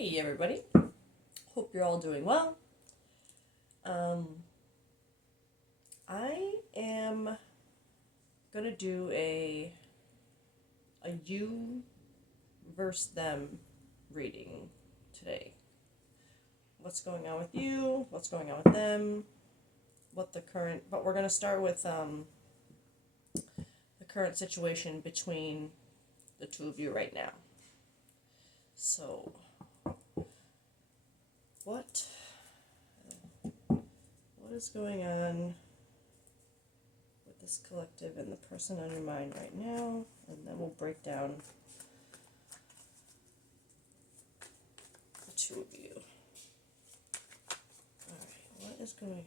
Hey everybody, hope you're all doing well. I am gonna do a you versus them reading today. What's going on with you? What's going on with them? But we're gonna start with the current situation between the two of you right now. So, what what is going on with this collective and the person on your mind right now? And then we'll break down the two of you. Alright, what is going on?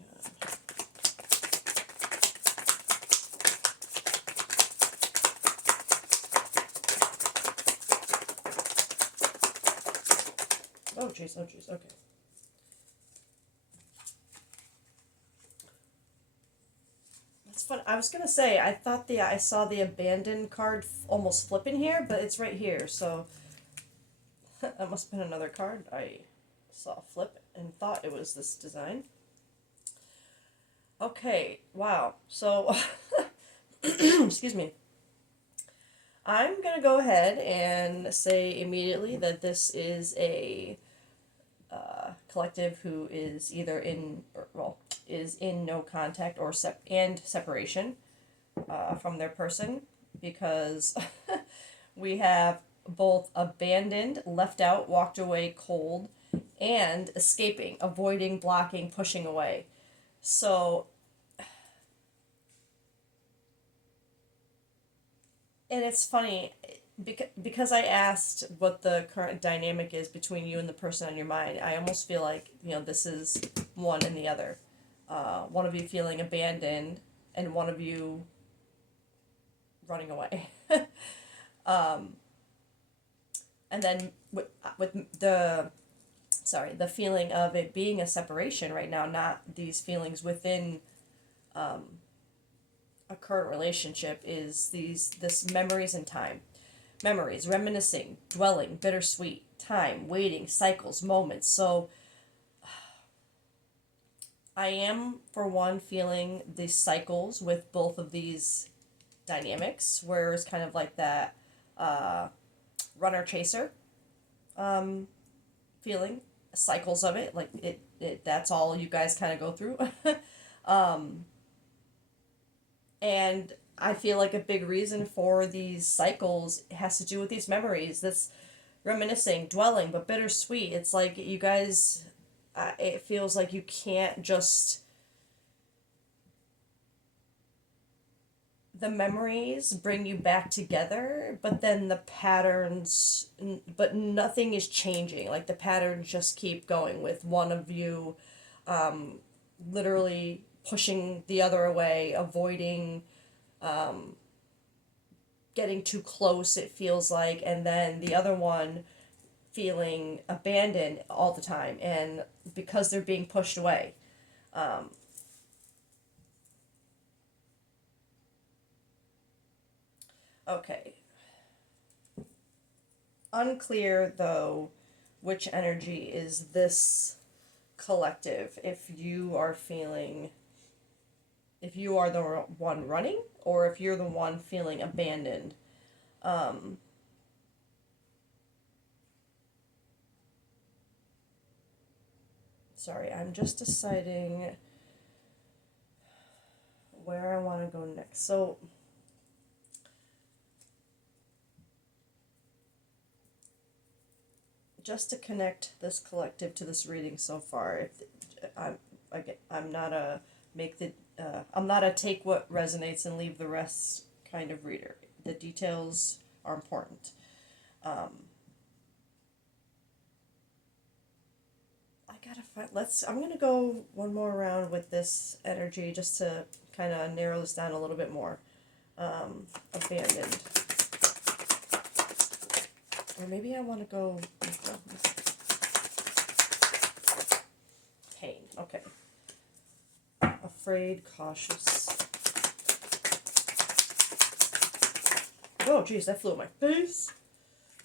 Oh jeez, okay. That's fun. I was gonna say, I thought I saw the abandoned card almost flipping here, but it's right here, so that must have been another card I saw flip and thought it was this design. Okay, wow. So, excuse me. I'm gonna go ahead and say immediately that this is a collective who is either is in no contact or separation from their person, because we have both abandoned, left out, walked away cold, and escaping, avoiding, blocking, pushing away. So, and it's funny because I asked what the current dynamic is between you and the person on your mind. I almost feel like, this is one and the other. One of you feeling abandoned and one of you running away. And then with the feeling of it being a separation right now, not these feelings within a current relationship, is this memories and time. Memories, reminiscing, dwelling, bittersweet, time, waiting, cycles, moments. So I am, for one, feeling the cycles with both of these dynamics, where it's kind of like that runner chaser feeling, cycles of it, like it that's all you guys kind of go through. And I feel like a big reason for these cycles has to do with these memories. This reminiscing, dwelling, but bittersweet. It's like you guys, it feels like you can't just. The memories bring you back together, but then the patterns, but nothing is changing. Like the patterns just keep going, with one of you literally pushing the other away, avoiding getting too close, it feels like, and then the other one feeling abandoned all the time, and because they're being pushed away. Okay. Unclear, though, which energy is this collective. If you are the one running, or if you're the one feeling abandoned. Sorry, I'm just deciding where I want to go next. So, just to connect this collective to this reading so far, I'm not a I'm not a take what resonates and leave the rest kind of reader. The details are important. I'm gonna go one more round with this energy just to kind of narrow this down a little bit more. Abandoned. Or maybe I want to go. Pain. Okay. Afraid, cautious. Oh, geez, that flew in my face.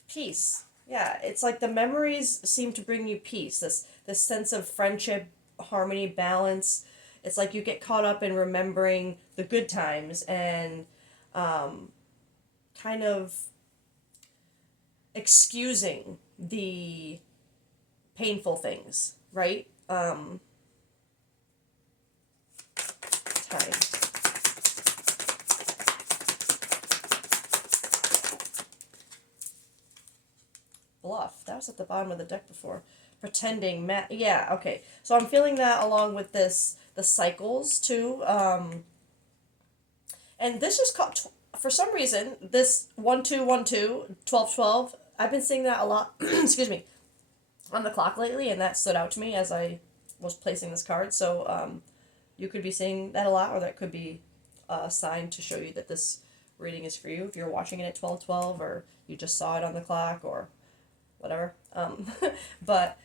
Peace. Yeah, it's like the memories seem to bring you peace. This sense of friendship, harmony, balance. It's like you get caught up in remembering the good times and um, kind of excusing the painful things, right? Time. Bluff. That was at the bottom of the deck before. Pretending. Yeah, okay. So I'm feeling that along with the cycles too. And this is called, for some reason, this 1 2 1 2 12 12. I've been seeing that a lot, excuse me, on the clock lately, and that stood out to me as I was placing this card. So you could be seeing that a lot, or that could be a sign to show you that this reading is for you if you're watching it at 12 12, or you just saw it on the clock, or whatever. But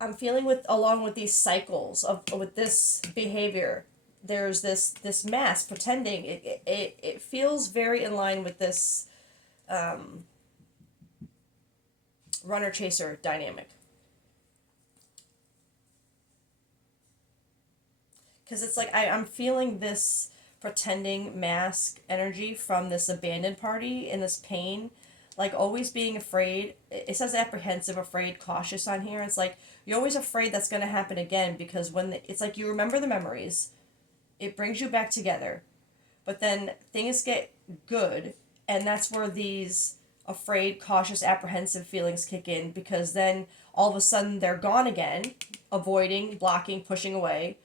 I'm feeling with along with these cycles of with this behavior. There's this mask pretending. It feels very in line with this runner chaser dynamic. Because it's like I'm feeling this pretending mask energy from this abandoned party and this pain, like always being afraid. It says apprehensive, afraid, cautious on here. It's like you're always afraid that's going to happen again because it's like you remember the memories, it brings you back together, but then things get good, and that's where these afraid, cautious, apprehensive feelings kick in because then all of a sudden they're gone again, avoiding, blocking, pushing away,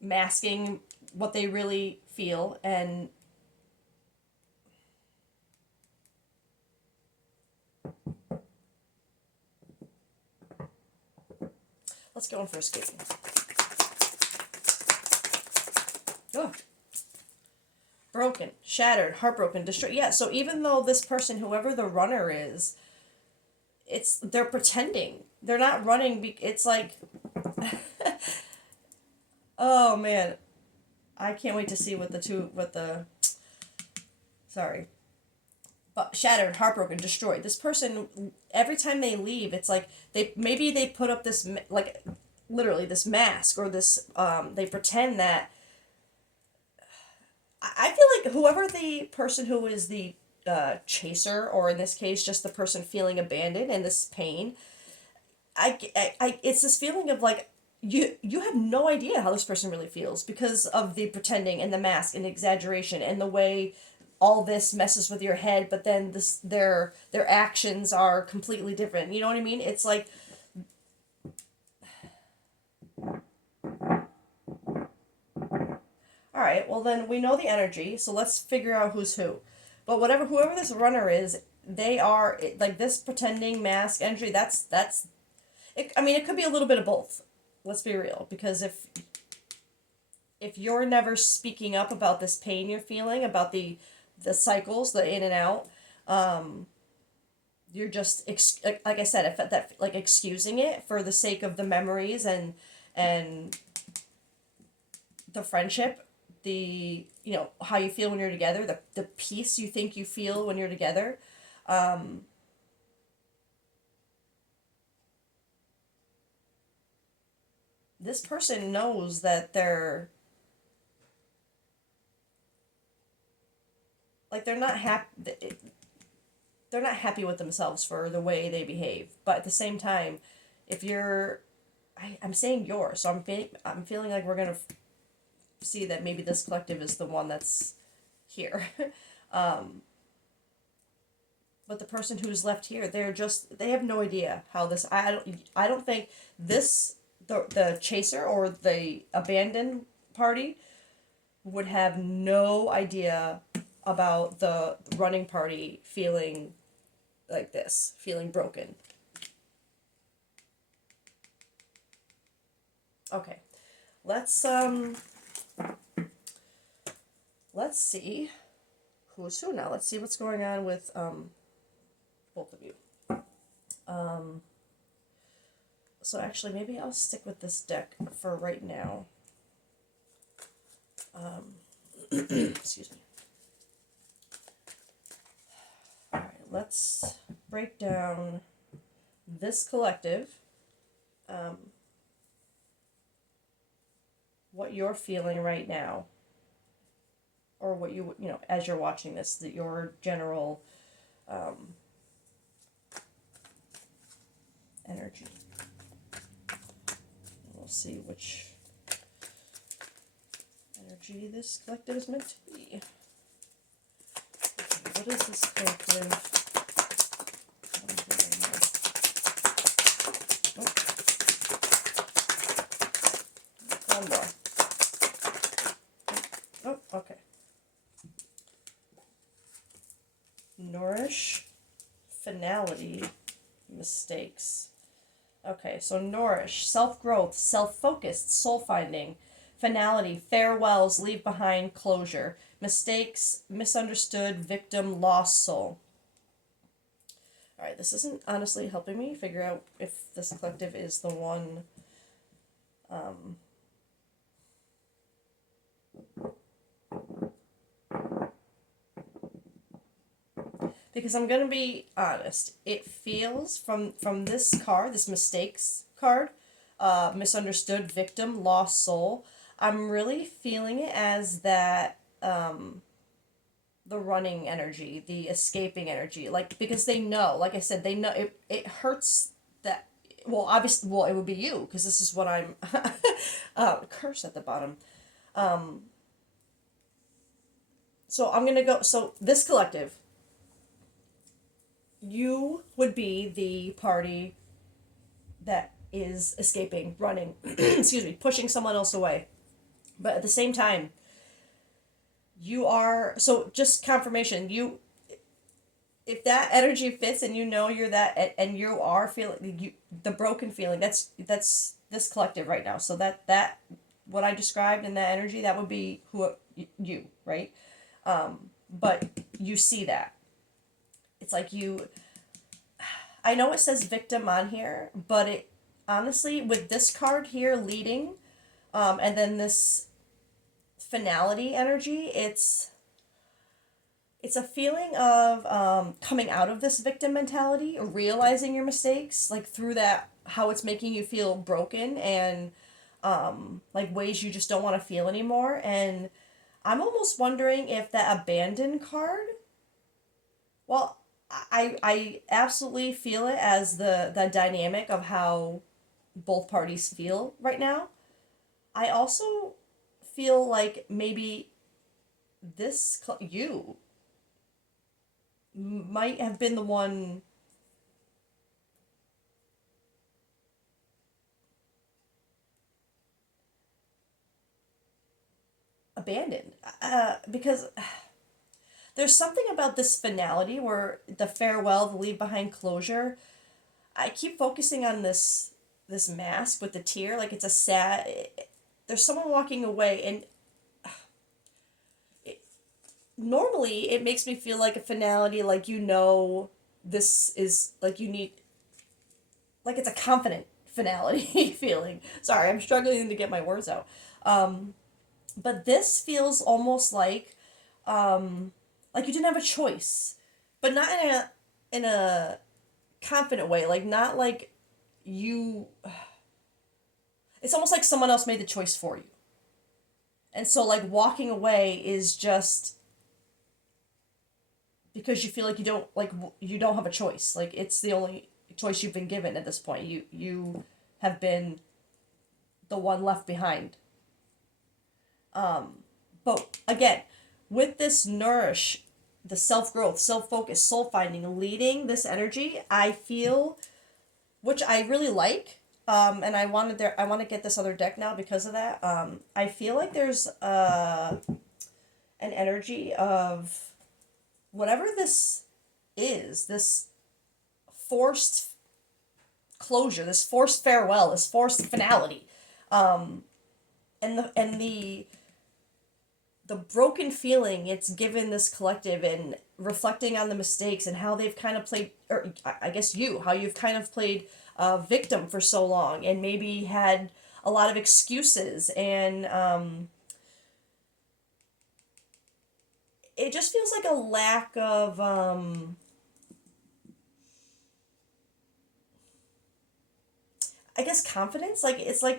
masking what they really feel. And let's go in for escaping. Oh. Broken, shattered, heartbroken, destroyed. Yeah, so even though this person, whoever the runner is, they're pretending. They're not running. It's like, oh man, I can't wait to see sorry. But shattered, heartbroken, destroyed. This person, every time they leave, it's like they put up this like literally this mask or this they pretend that. I feel like whoever the person who is the chaser, or in this case just the person feeling abandoned and this pain, it's this feeling of like you have no idea how this person really feels because of the pretending and the mask and the exaggeration and the way all this messes with your head, but then their actions are completely different. You know what I mean? It's like, all right, well then we know the energy, so let's figure out who's who. But whoever this runner is, they are like this pretending mask energy. That's it. I mean, it could be a little bit of both. Let's be real, because if you're never speaking up about this pain you're feeling, about the cycles, the in and out, you're just like I said, if that like excusing it for the sake of the memories and the friendship, the how you feel when you're together, the peace you think you feel when you're together. This person knows that they're not happy. They're not happy with themselves for the way they behave. But at the same time, if you're, I'm saying you're, so I'm feeling like we're gonna see that maybe this collective is the one that's here. But the person who's left here, they have no idea how this. I don't think this the chaser or the abandoned party would have no idea about the running party feeling like this, feeling broken. Okay, let's let's see who's who now. Let's see what's going on with both of you. So actually, maybe I'll stick with this deck for right now. Excuse me. let's break down this collective, what you're feeling right now, or what you know, as you're watching this, that your general energy. We'll see which energy this collective is meant to be. What is this collective? Oh. One more. Oh, okay. Nourish, finality, mistakes. Okay, so nourish, self-growth, self-focused, soul-finding. Finality, farewells, leave behind, closure. Mistakes, misunderstood, victim, lost soul. Alright, this isn't honestly helping me figure out if this collective is the one... because I'm gonna be honest, it feels from this card, this mistakes card, misunderstood, victim, lost soul, I'm really feeling it as that the running energy, the escaping energy, like, because they know, like I said, they know it hurts that, well, obviously, well, it would be you, because this is what I'm curse at the bottom. So I'm gonna go, so this collective, you would be the party that is escaping, running, excuse me, pushing someone else away. But at the same time, you are, so just confirmation, you, if that energy fits and you know you're that, and you are feeling you, the broken feeling, that's this collective right now. So that what I described in that energy, that would be who you, right? But you see that. It's like you, I know it says victim on here, but it honestly, with this card here leading, and then this finality energy, it's a feeling of coming out of this victim mentality, realizing your mistakes, like through that, how it's making you feel broken, and like ways you just don't want to feel anymore. And I'm almost wondering if that abandon card, well, I absolutely feel it as the dynamic of how both parties feel right now. I also feel like maybe you might have been the one abandoned, because there's something about this finality where the farewell, the leave behind, closure. I keep focusing on this mask with the tear, like it's a sad. There's someone walking away, and normally it makes me feel like a finality, like, you know, this is like, you need, like, it's a confident finality feeling. Sorry, I'm struggling to get my words out. But this feels almost like you didn't have a choice, but not in a confident way. Like, not like you. It's almost like someone else made the choice for you, and so, like, walking away is just because you feel like you don't have a choice. Like, it's the only choice you've been given at this point. You have been the one left behind. But again, with this nourish, the self-growth, self-focus, soul-finding, leading this energy, I feel, which I really like, and I want to get this other deck now because of that. I feel like there's an energy of whatever this is, this forced closure, this forced farewell, this forced finality, and the broken feeling it's given this collective, and reflecting on the mistakes and how they've kind of played, or I guess how you've kind of played victim for so long, and maybe had a lot of excuses, and it just feels like a lack of I guess confidence. Like it's like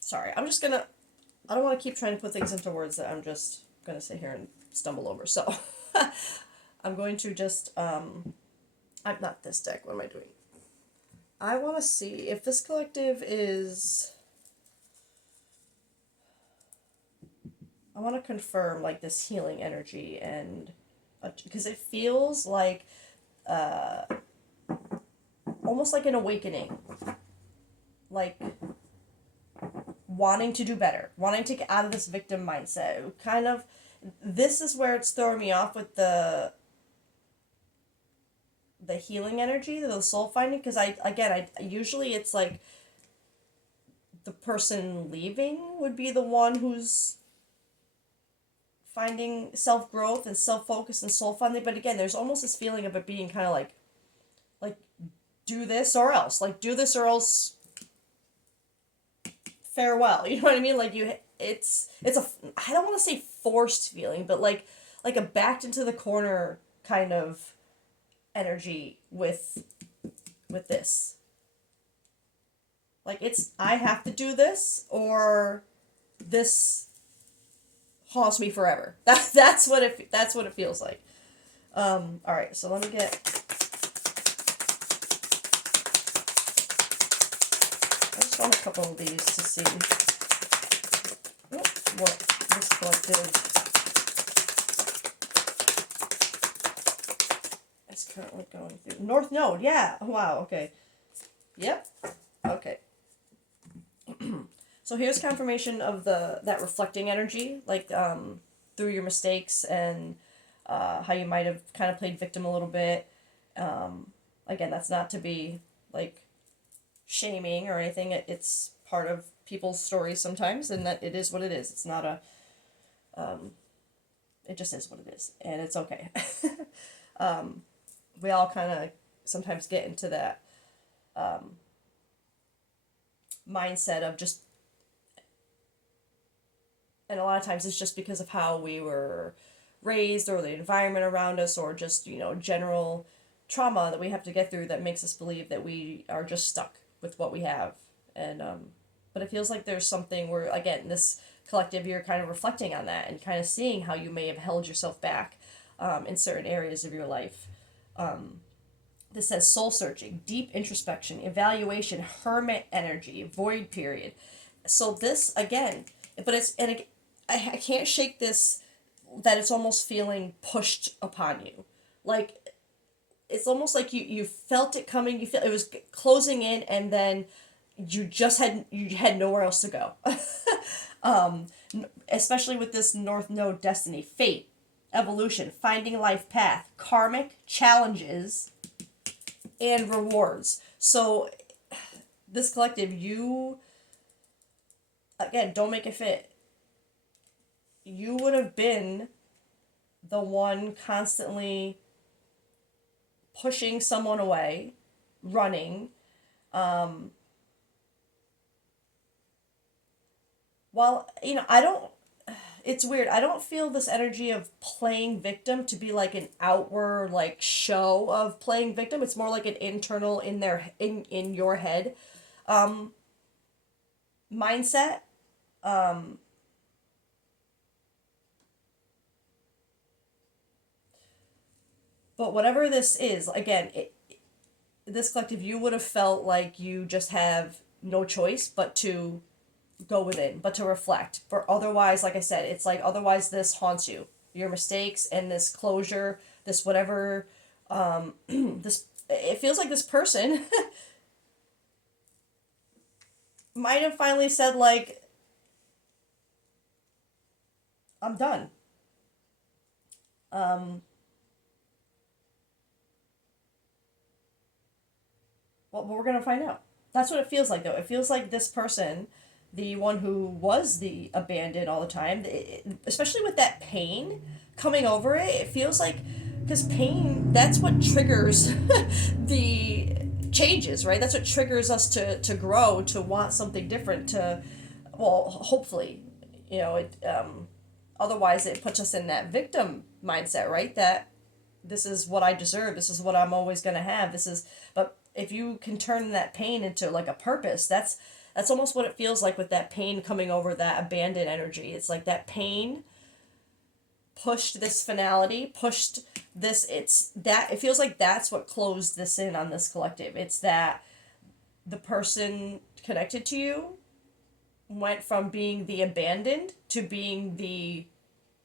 sorry, I'm just gonna. I don't want to keep trying to put things into words that I'm just gonna sit here and stumble over. So I'm going to just I'm not this deck. What am I doing? I want to see if this collective is. I want to confirm like this healing energy and because it feels like almost like an awakening, like wanting to do better, wanting to get out of this victim mindset. Kind of, this is where it's throwing me off with the healing energy, the soul finding. Because I usually it's like the person leaving would be the one who's finding self growth and self focus and soul finding. But again, there's almost this feeling of it being kind of like do this or else, like do this or else farewell. You know what I mean? Like it's a I don't want to say forced feeling, but like a backed into the corner kind of energy with this. Like it's I have to do this or this haunts me forever. That's what it feels like. All right, so let me get. I just want a couple of these to see what this collective is currently going through. North Node, yeah. Wow. Okay. Yep. Okay. So here's confirmation of that reflecting energy, like through your mistakes and how you might have kind of played victim a little bit. Again, that's not to be like shaming or anything. It's part of people's stories sometimes, and that it is what it is. It's not a. It just is what it is, and it's okay. We all kind of sometimes get into that mindset of just. And a lot of times it's just because of how we were raised or the environment around us or just, general trauma that we have to get through that makes us believe that we are just stuck with what we have. And, but it feels like there's something where, again, this collective, you're kind of reflecting on that and kind of seeing how you may have held yourself back in certain areas of your life. This says soul searching, deep introspection, evaluation, hermit energy, void period. So this, again, but I can't shake this that it's almost feeling pushed upon you. Like it's almost like you felt it coming, you feel it was closing in and then you had nowhere else to go. Especially with this North Node destiny, fate, evolution, finding life path, karmic challenges and rewards. So this collective, you again, don't make it fit. You would have been the one constantly pushing someone away, running. Well, I don't. It's weird. I don't feel this energy of playing victim to be like an outward like show of playing victim. It's more like an internal in your head mindset. But whatever this is, again, this collective, you would have felt like you just have no choice but to go within, but to reflect. For otherwise, like I said, it's like otherwise this haunts you. Your mistakes and this closure, this whatever, this, it feels like this person might have finally said, like, I'm done. Well, we're gonna find out. That's what it feels like, though. It feels like this person, the one who was the abandoned all the time, especially with that pain coming over it, it feels like because pain, that's what triggers the changes, right? That's what triggers us to grow, to want something different, to, well, hopefully, it otherwise it puts us in that victim mindset, right? That this is what I deserve, this is what I'm always going to have, this is, but if you can turn that pain into like a purpose, that's almost what it feels like with that pain coming over that abandoned energy. It's like that pain pushed this finality, pushed this, it's that, it feels like that's what closed this in on this collective. It's that the person connected to you went from being the abandoned to being the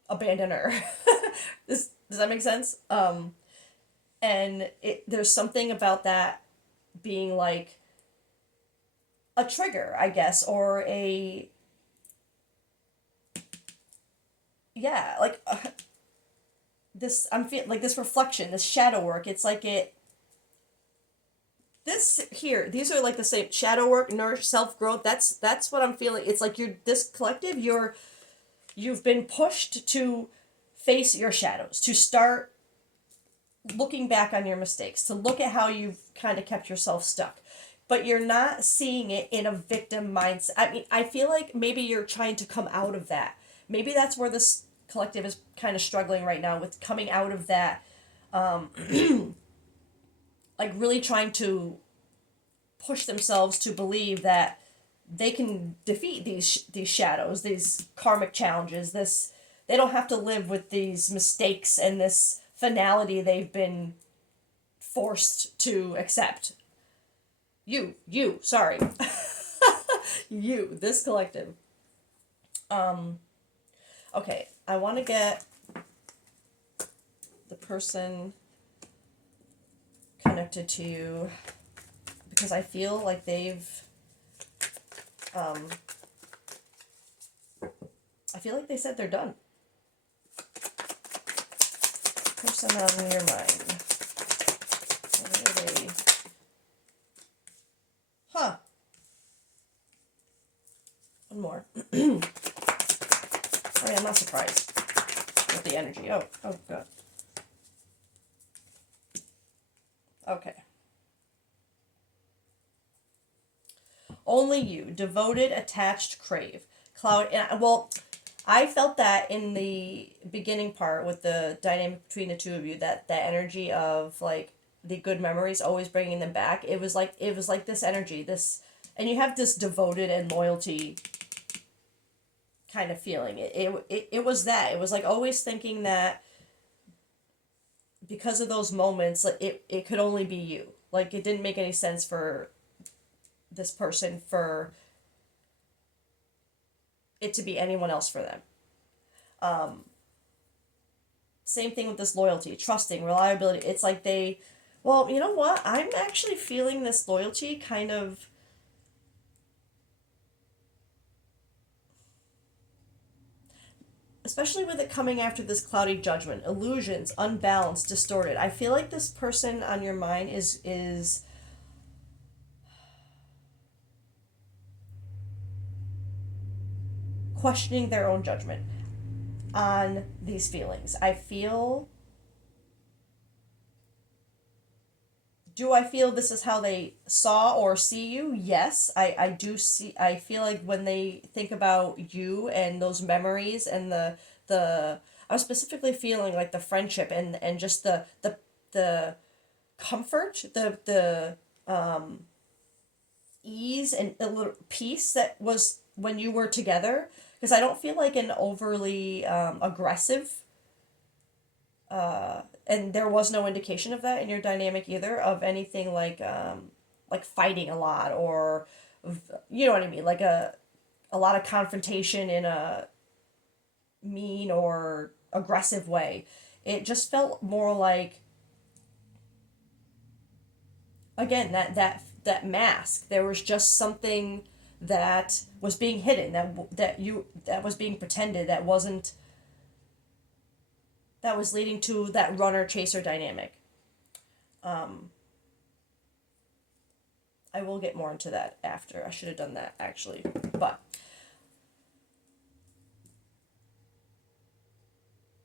abandoner. Does that make sense? And there's something about that being like a trigger, I guess, or a, yeah, like this, I'm feeling like this reflection, this shadow work. It's like this here, these are like the same shadow work, nourish, self growth. That's what I'm feeling. It's like this collective, you've been pushed to face your shadows, to start looking back on your mistakes, to look at how you've kind of kept yourself stuck. But you're not seeing it in a victim mindset. I mean, I feel like maybe you're trying to come out of that. Maybe that's where this collective is kind of struggling right now with coming out of that, like really trying to push themselves to believe that they can defeat these shadows, these karmic challenges. This, they don't have to live with these mistakes and this finality they've been forced to accept. Sorry. This collective. Okay, I want to get the person connected to you because I feel like I feel like they said they're done. Person on your mind. What are they? Huh. One more. I mean, I'm not surprised with the energy. Oh god. Okay. Only you, devoted, attached, crave. Cloud, and well, I felt that in the beginning part with the dynamic between the two of you, that energy of like the good memories, always bringing them back. It was like this energy, this, and you have this devoted and loyalty kind of feeling. It was that. It was like always thinking that because of those moments, like it could only be you. Like it didn't make any sense for this person, for it to be anyone else for them. Same thing with this loyalty, trusting, reliability. It's like they, well, you know what? I'm actually feeling this loyalty kind of, especially with it coming after this cloudy judgment, illusions, unbalanced, distorted. I feel like this person on your mind is questioning their own judgment on these feelings. Do I feel this is how they saw or see you? Yes, I do see. I feel like when they think about you and those memories and the I'm specifically feeling like the friendship and just the comfort, the ease and a little peace that was when you were together, because I don't feel like an overly aggressive, and there was no indication of that in your dynamic either, of anything like fighting a lot, or you know what I mean, like a lot of confrontation in a mean or aggressive way. It just felt more like, again, that mask. There was just something that was being hidden, that was being pretended, that wasn't, that was leading to that runner chaser dynamic. I will get more into that after. I should have done that actually, but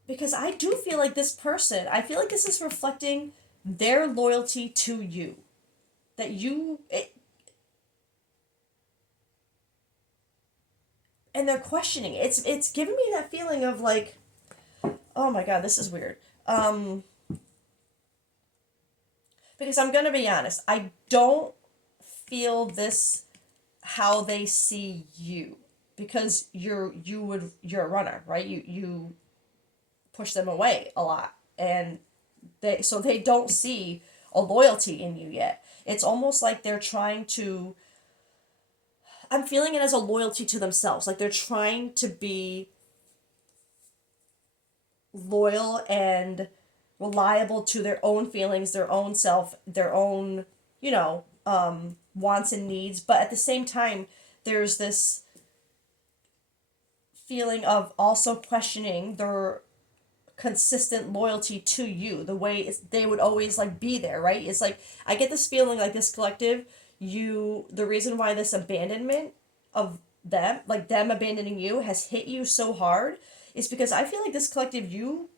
because I do feel like this person, I feel like this is reflecting their loyalty to you, that you it, and they're questioning. It's giving me that feeling of like, oh my god, this is weird. Because I'm gonna be honest, I don't feel this how they see you, because you're a runner, right? You push them away a lot, and they don't see a loyalty in you yet. It's almost like they're trying to. I'm feeling it as a loyalty to themselves, like they're trying to be loyal and reliable to their own feelings, their own self, their own, wants and needs. But at the same time, there's this feeling of also questioning their consistent loyalty to you, the way they would always like be there, right? It's like I get this feeling like this collective, the reason why this abandonment of them, like them abandoning you, has hit you so hard is because I feel like this collective, you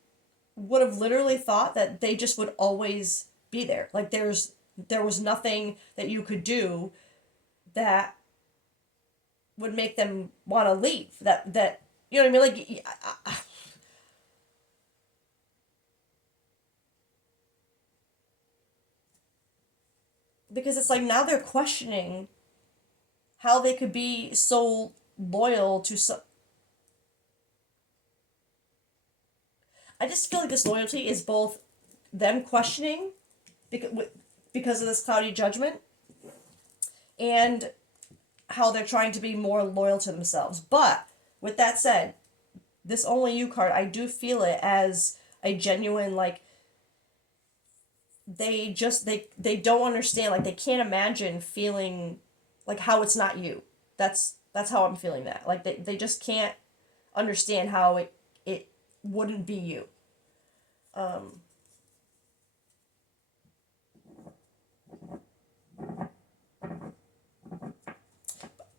would have literally thought that they just would always be there. Like there was nothing that you could do that would make them want to leave. That you know what I mean? Like because it's like now they're questioning how they could be so loyal to so. I just feel like this loyalty is both them questioning because of this cloudy judgment, and how they're trying to be more loyal to themselves. But with that said, this only you card, I do feel it as a genuine like they don't understand, like they can't imagine feeling like how it's not you. That's how I'm feeling that. Like they just can't understand how it wouldn't be you. Um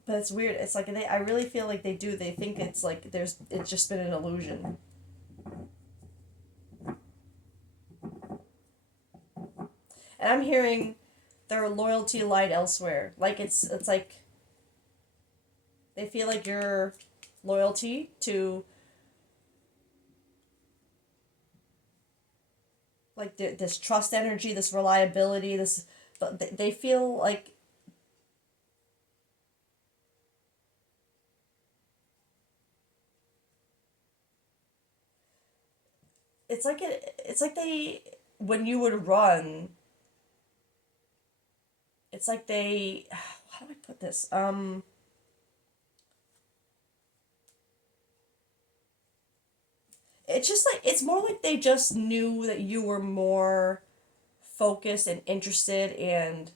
but it's weird. It's like I really feel like they think it's like it's just been an illusion. And I'm hearing their loyalty lied elsewhere. Like it's like they feel like your loyalty to like this trust energy, this reliability, this, but they feel like it's like they, when you would run, it's like they, how do I put this? It's just like it's more like they just knew that you were more focused and interested, and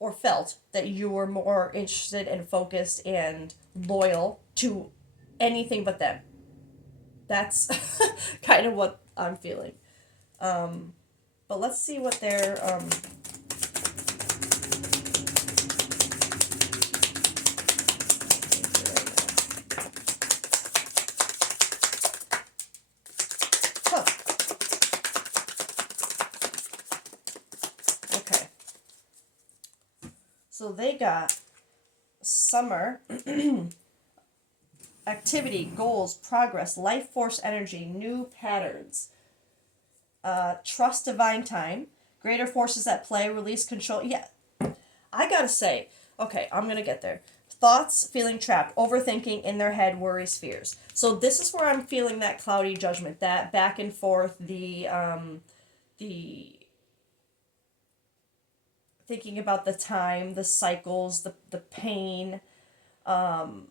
or felt that you were more interested and focused and loyal to anything but them. That's kind of what I'm feeling. But let's see what their huh. Okay. So they got summer activity, goals, progress, life force energy, new patterns, trust divine time, greater forces at play, release control. Yeah, I gotta say, okay, I'm gonna get there. Thoughts, feeling trapped, overthinking in their head, worries, fears. So this is where I'm feeling that cloudy judgment, that back and forth, the thinking about the time, the cycles, the pain. And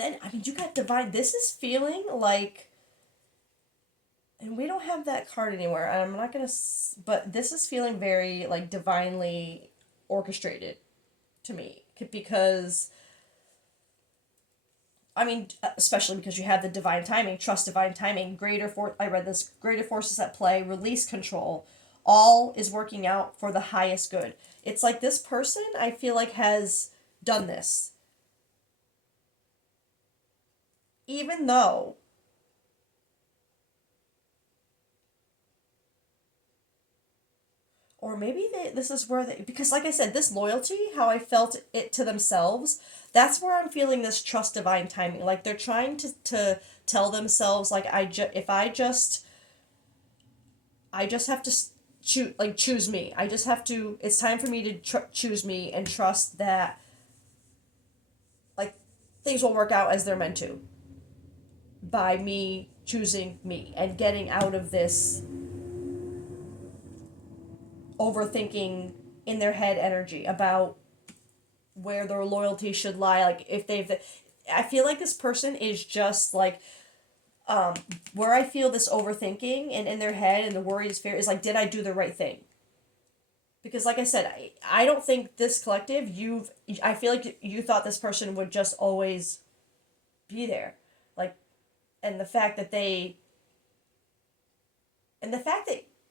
then, I mean, you got divine. This is feeling like, and we don't have that card anywhere. And I'm not gonna, but this is feeling very like divinely orchestrated to me, because I mean, especially because you have the divine timing, trust divine timing, greater for. I read this, greater forces at play, release control, all is working out for the highest good. It's like this person, I feel like, has done this, even though or maybe this is where they, because like I said, this loyalty, how I felt it to themselves, that's where I'm feeling this trust divine timing. Like they're trying to tell themselves, like, if I just have to choose me. I just have to, it's time for me to choose me and trust that, like, things will work out as they're meant to by me choosing me and getting out of this overthinking in their head energy about where their loyalty should lie. Like if they've, I feel like this person is just like, where I feel this overthinking and in their head and the worry is fear is like, did I do the right thing? Because like I said, I don't think this collective, I feel like you thought this person would just always be there. Like, and the fact that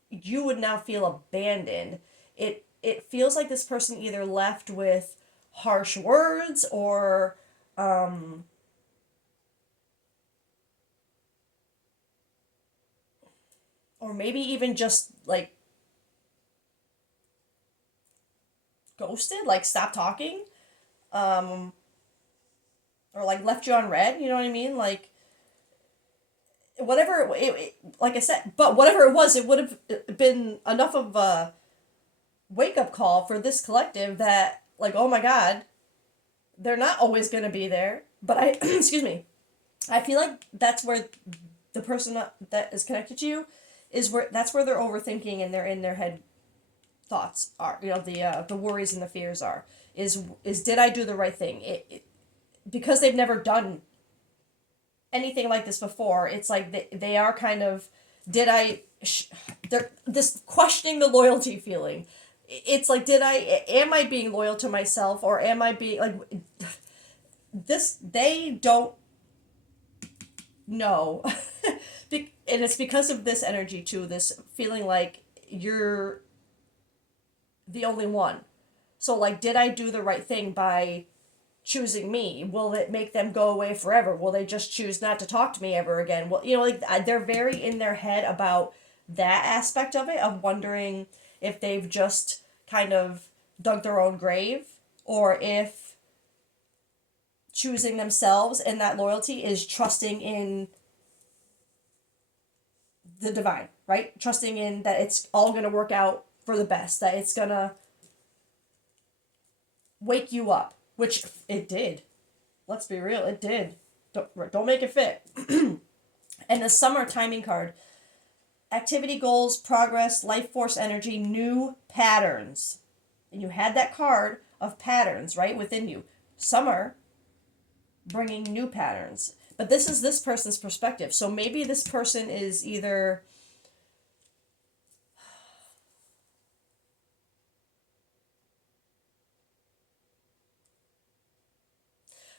you would now feel abandoned, it feels like this person either left with harsh words or maybe even just like ghosted, like stopped talking, um, or like left you on red. You know what I mean? Like whatever like I said, but whatever it was, it would have been enough of a wake up call for this collective that like, oh my god, they're not always gonna be there. But I excuse me, I feel like that's where the person that is connected to you is where that's where they're overthinking and they're in their head thoughts are, the worries and the fears are, is did I do the right thing? Because they've never done anything like this before. It's like they are kind of, did I they're this questioning the loyalty feeling. It's like, am I being loyal to myself, or am I being like this? They don't know. And it's because of this energy too, this feeling like you're the only one. So like, did I do the right thing by choosing me? Will it make them go away forever? Will they just choose not to talk to me ever again? Well, like they're very in their head about that aspect of it, of wondering if they've just kind of dug their own grave, or if choosing themselves and that loyalty is trusting in the divine, right? Trusting in that it's all going to work out for the best, that it's going to wake you up, which it did. Let's be real, it did. Don't make it fit. And the summer timing card, activity goals, progress, life force energy, new patterns. And you had that card of patterns right within you. Summer bringing new patterns. But this is this person's perspective. So maybe this person is either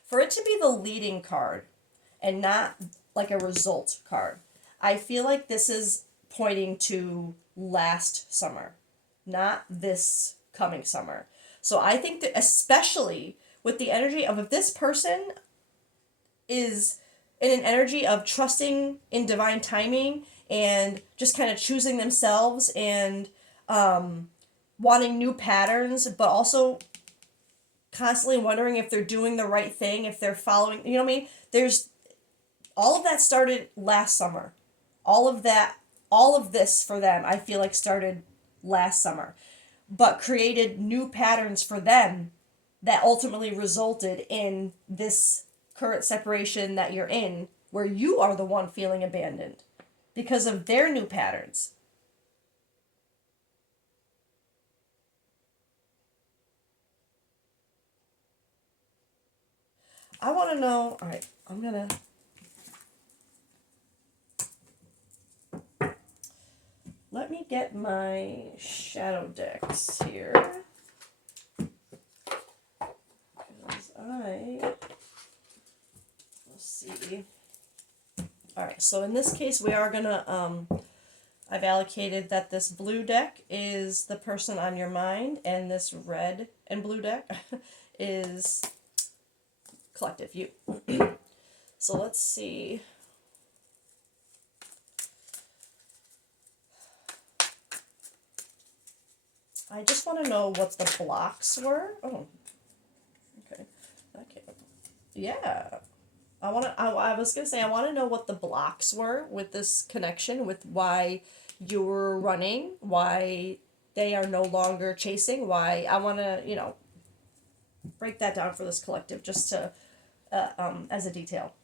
for it to be the leading card and not like a result card. I feel like this is pointing to last summer, not this coming summer. So I think that especially with the energy of, if this person is in an energy of trusting in divine timing and just kind of choosing themselves and wanting new patterns, but also constantly wondering if they're doing the right thing, if they're following, you know what I mean? There's all of that started last summer. All of that, all of this for them, I feel like started last summer, but created new patterns for them that ultimately resulted in this current separation that you're in, where you are the one feeling abandoned because of their new patterns. I want to know. All right, I'm gonna. Let me get my shadow decks here. Because let's see. Alright, so in this case we are gonna, I've allocated that this blue deck is the person on your mind, and this red and blue deck is collective, you. So let's see. I just want to know what the blocks were. Oh, okay. Okay. Yeah. I was gonna say I want to know what the blocks were with this connection, with why you were running, why they are no longer chasing, why I want to, break that down for this collective just to, as a detail.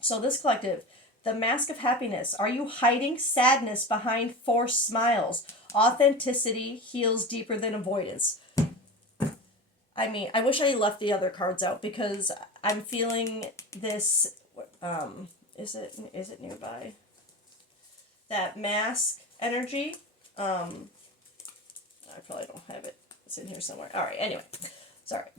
So this collective, the mask of happiness. Are you hiding sadness behind forced smiles? Authenticity heals deeper than avoidance. I mean, I wish I left the other cards out because I'm feeling this. Is it nearby? That mask energy. I probably don't have it. It's in here somewhere. All right. Anyway, sorry.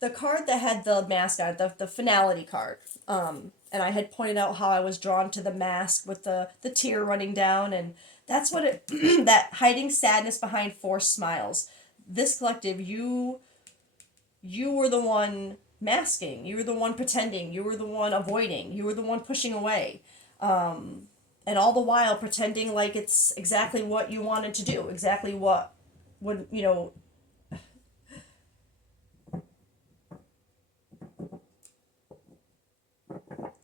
The card that had the mask on it, the finality card. And I had pointed out how I was drawn to the mask with the tear running down, and that's what it. That hiding sadness behind forced smiles. This collective, you were the one masking, you were the one pretending, you were the one avoiding, you were the one pushing away, and all the while pretending like it's exactly what you wanted to do, exactly what would,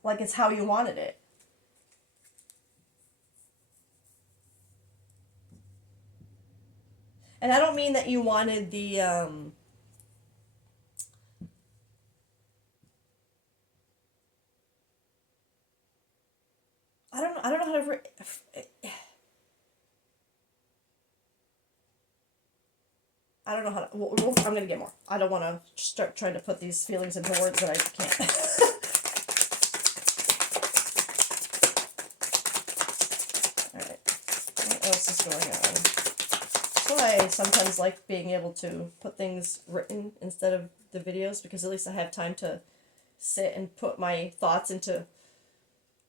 like it's how you wanted it. And I don't mean that you wanted the I don't know how to I don't know how to. I'm gonna get more. I don't want to start trying to put these feelings into words that I can't. All right. What else is going on? So I sometimes like being able to put things written instead of the videos because at least I have time to sit and put my thoughts into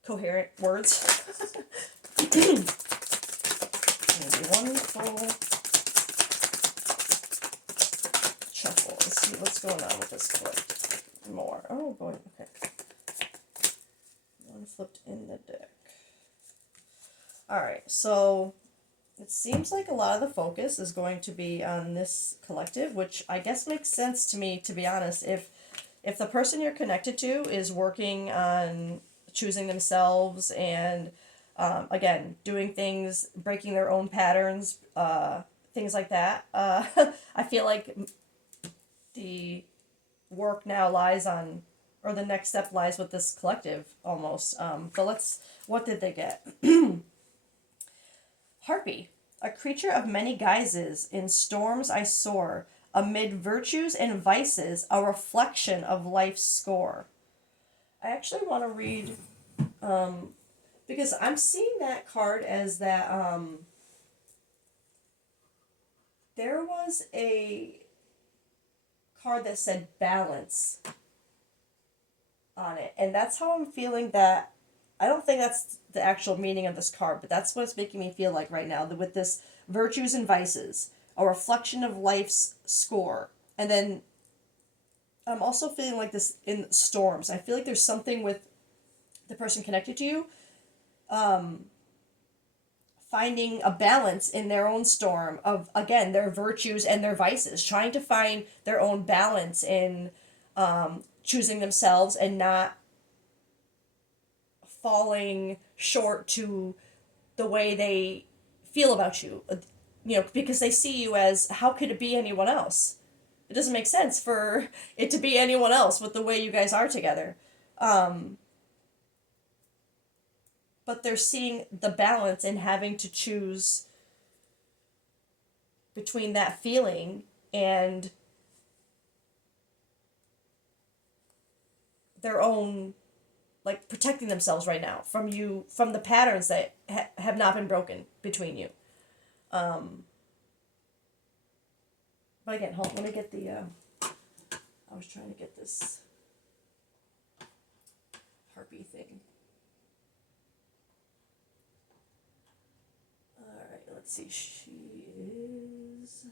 coherent words. Maybe one full shuffle and see what's going on with this flip. More. Oh boy, okay. One flipped in the deck. Alright, so it seems like a lot of the focus is going to be on this collective, which I guess makes sense to me, to be honest. If the person you're connected to is working on choosing themselves and again, doing things, breaking their own patterns, things like that, I feel like the work now lies on, or the next step lies with this collective almost. But what did they get? Harpy, a creature of many guises, in storms I soar, amid virtues and vices, a reflection of life's score. I actually want to read, because I'm seeing that card as that, there was a card that said balance on it, and that's how I'm feeling that. I don't think that's the actual meaning of this card, but that's what it's making me feel like right now, with this virtues and vices, a reflection of life's score. And then I'm also feeling like this in storms. I feel like there's something with the person connected to you, finding a balance in their own storm of, again, their virtues and their vices, trying to find their own balance in choosing themselves and not falling short to the way they feel about you. Because they see you as, how could it be anyone else? It doesn't make sense for it to be anyone else with the way you guys are together. But they're seeing the balance in having to choose between that feeling and their own, like, protecting themselves right now from the patterns that have not been broken between you. But again, hold on, let me get the, I was trying to get this harpy thing. Alright, let's see, she is...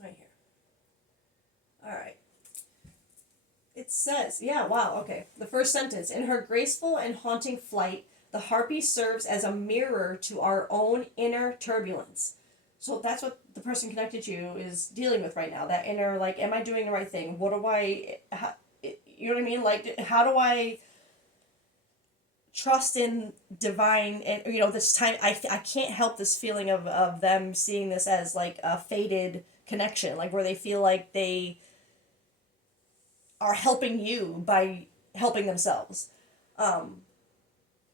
right here. Alright. It says, yeah, wow, okay. The first sentence, in her graceful and haunting flight, The harpy serves as a mirror to our own inner turbulence. So that's what the person connected to you is dealing with right now. That inner, like, am I doing the right thing? What do you know what I mean? Like, how do I trust in divine, and this time I can't help this feeling of them seeing this as like a fated connection, like where they feel like they are helping you by helping themselves.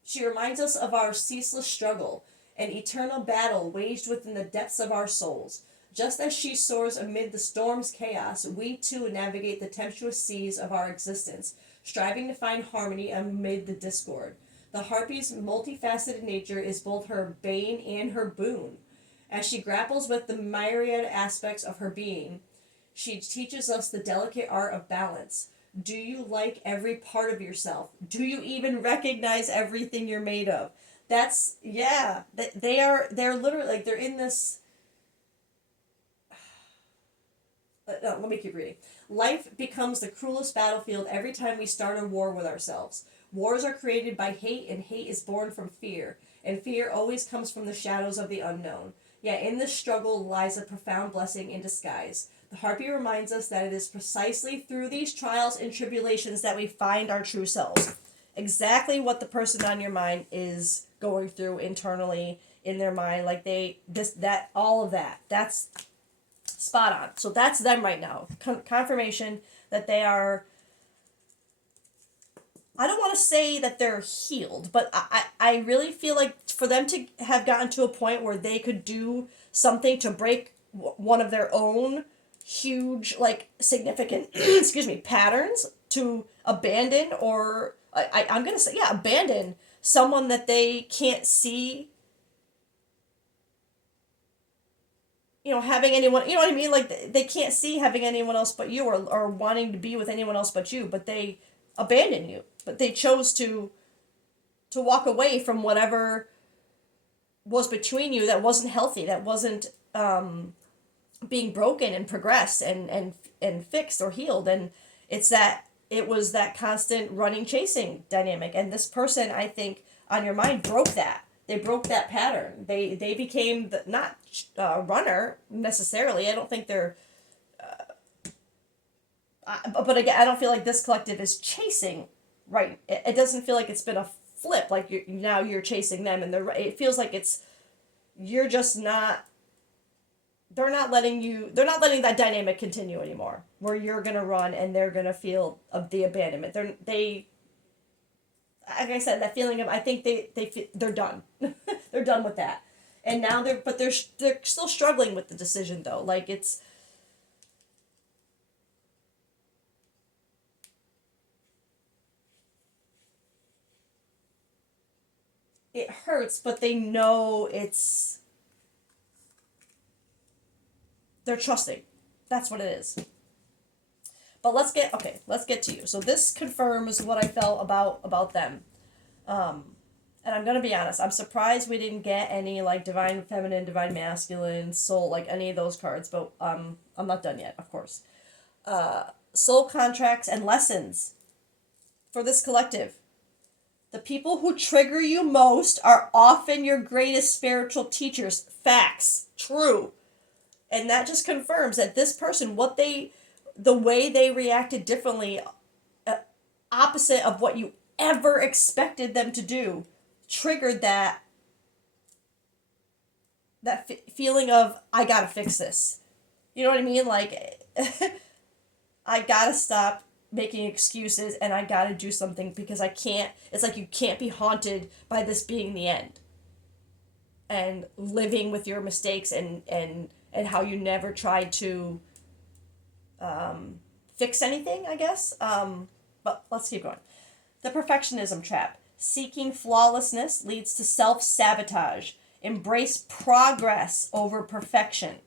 She reminds us of our ceaseless struggle, an eternal battle waged within the depths of our souls. Just as she soars amid the storm's chaos, we too navigate the tempestuous seas of our existence, striving to find harmony amid the discord. The harpy's multifaceted nature is both her bane and her boon. As she grapples with the myriad aspects of her being, she teaches us the delicate art of balance. Do you like every part of yourself? Do you even recognize everything you're made of? That's, yeah. They're literally, like, they're in this. No, let me keep reading. Life becomes the cruelest battlefield every time we start a war with ourselves. Wars are created by hate, and hate is born from fear. And fear always comes from the shadows of the unknown. Yet in this struggle lies a profound blessing in disguise. The harpy reminds us that it is precisely through these trials and tribulations that we find our true selves. Exactly what the person on your mind is going through internally in their mind, like all of that. That's spot on. So that's them right now. Confirmation that they are. I don't want to say that they're healed, but I really feel like for them to have gotten to a point where they could do something to break one of their own huge, like, significant, excuse me, patterns, to abandon, or I'm going to say, yeah, abandon someone that they can't see, having anyone, you know what I mean? Like, they can't see having anyone else but you, or wanting to be with anyone else but you, but they abandon you. But they chose to walk away from whatever was between you that wasn't healthy, that wasn't being broken and progressed and fixed or healed. And it was that constant running, chasing dynamic. And this person, I think, on your mind broke that. They broke that pattern. They became not runner necessarily. I don't think they're. But again, I don't feel like this collective is chasing. Right. It doesn't feel like it's been a flip. Like now you're chasing them, and it feels like you're just not. They're not letting that dynamic continue anymore, where you're gonna run and they're gonna feel of the abandonment. Like I said, that feeling of, I think they're done. They're done with that, and now they're still struggling with the decision, though. Like, it hurts, but they know they're trusting. That's what it is. But let's get to you. So this confirms what I felt about them. And I'm gonna be honest, I'm surprised we didn't get any, like, divine feminine, divine masculine, soul, like any of those cards. But I'm not done yet, of course. Soul contracts and lessons for this collective. The people who trigger you most are often your greatest spiritual teachers. Facts. True. And that just confirms that this person, the way they reacted differently, opposite of what you ever expected them to do, triggered that feeling of, I gotta fix this. You know what I mean? Like, I gotta stop making excuses, and I gotta do something, because I can't. It's like you can't be haunted by this being the end, and living with your mistakes, and how you never tried to fix anything, I guess. But let's keep going. The perfectionism trap. Seeking flawlessness leads to self-sabotage. Embrace progress over perfection.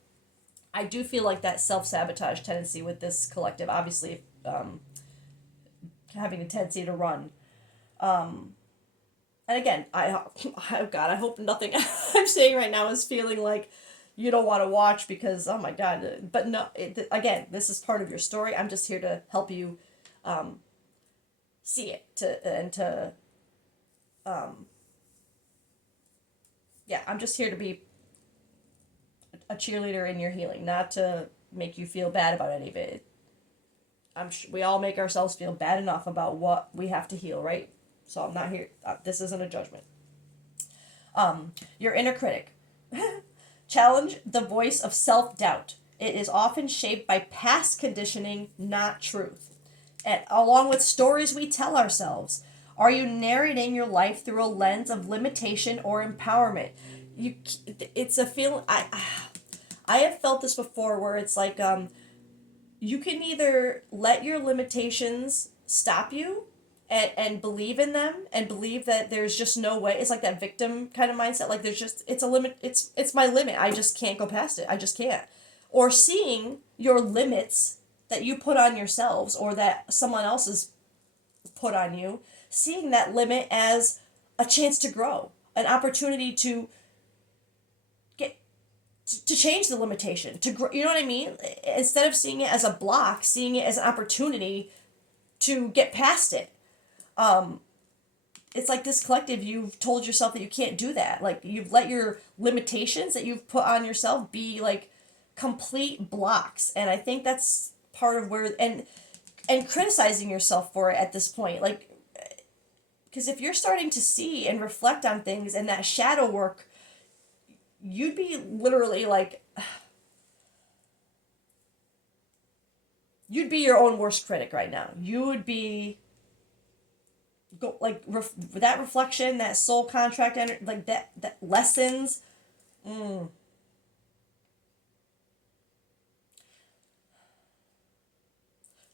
I do feel like that self-sabotage tendency with this collective, obviously, having a tendency to run. And again, God, I hope nothing I'm saying right now is feeling like you don't want to watch, because, oh my God. But no, again, this is part of your story. I'm just here to help you see it, to Yeah, I'm just here to be a cheerleader in your healing, not to make you feel bad about any of it. We all make ourselves feel bad enough about what we have to heal, right? So I'm not here. This isn't a judgment. Your inner critic. Challenge the voice of self doubt. It is often shaped by past conditioning, not truth. And along with stories we tell ourselves, are you narrating your life through a lens of limitation or empowerment? You, it's a feeling. I have felt this before, where it's like you can either let your limitations stop you and believe in them and believe that there's just no way. It's like that victim kind of mindset, like there's just, it's a limit, it's my limit, I just can't go past it, I just can't. Or seeing your limits that you put on yourselves or that someone else has put on you, seeing that limit as a chance to grow, an opportunity to get to change the limitation, to grow, you know what I mean? Instead of seeing it as a block, seeing it as an opportunity to get past it. It's like this collective, you've told yourself that you can't do that. Like, you've let your limitations that you've put on yourself be like complete blocks. And I think that's part of where, and criticizing yourself for it at this point, like, because if you're starting to see and reflect on things and that shadow work, you'd be literally like, you'd be your own worst critic right now. You would be that reflection, that soul contract, like that lessons. Mm.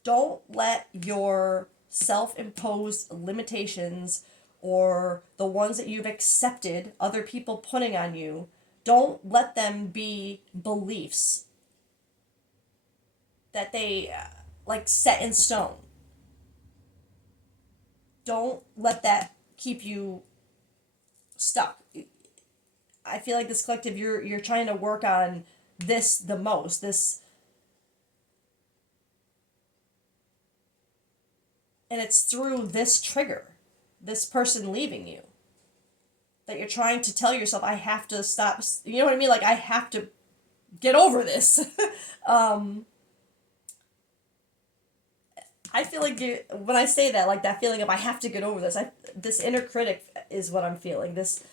Don't let your self-imposed limitations or the ones that you've accepted other people putting on you, don't let them be beliefs that they like set in stone. Don't let that keep you stuck. I feel like this collective, you're trying to work on this the most. This, and it's through this trigger, this person leaving you, that you're trying to tell yourself, I have to stop. You know what I mean? Like, I have to get over this. I feel like when I say that, like that feeling of I have to get over this, this inner critic is what I'm feeling. This,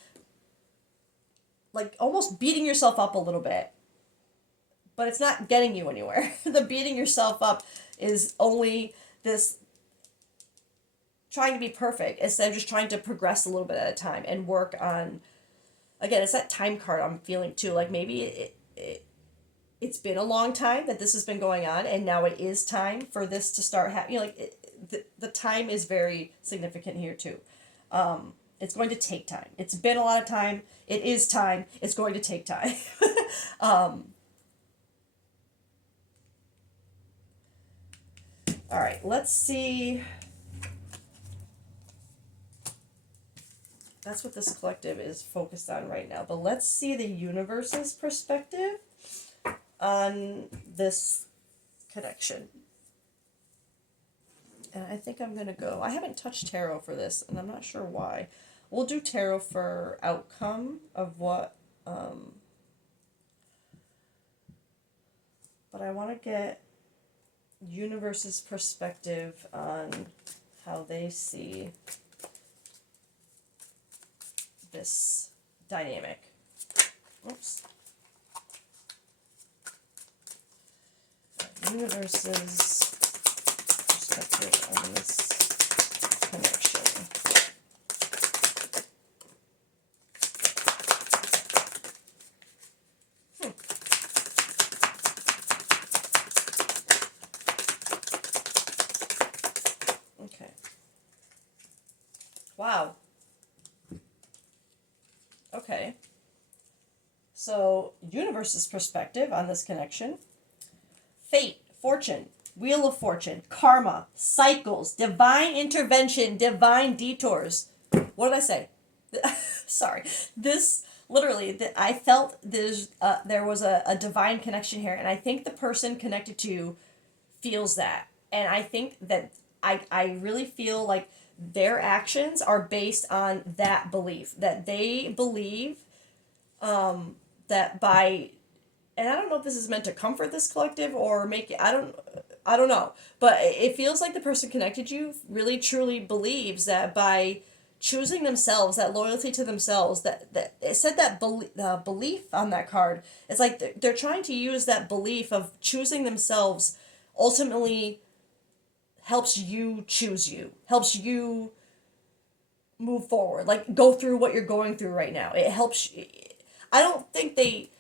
like, almost beating yourself up a little bit, but it's not getting you anywhere. The beating yourself up is only this trying to be perfect instead of just trying to progress a little bit at a time and work on, again, it's that time card I'm feeling too. Like, maybe it's been a long time that this has been going on, and now it is time for this to start happening. You know, like, the time is very significant here too. It's going to take time. It's been a lot of time. It is time. It's going to take time. All right, let's see. That's what this collective is focused on right now. But let's see the universe's perspective on this connection. And I think I'm going to go. I haven't touched tarot for this, and I'm not sure why. We'll do tarot for outcome of what. But I want to get universe's perspective on how they see this dynamic. Oops. Universe's perspective on this connection. Okay. Wow. Okay. So, universe's perspective on this connection. Fate, fortune, wheel of fortune, karma, cycles, divine intervention, divine detours. What did I say? Sorry. This, literally, I felt there was a divine connection here, and I think the person connected to you feels that. And I think that I really feel like their actions are based on that belief, that they believe that by, and I don't know if this is meant to comfort this collective or make it, I don't know, but it feels like the person connected you really truly believes that by choosing themselves, that loyalty to themselves, that it said that belief on that card. It's like they're trying to use that belief of choosing themselves ultimately helps you choose you, helps you move forward, like go through what you're going through right now. It helps. I don't think they,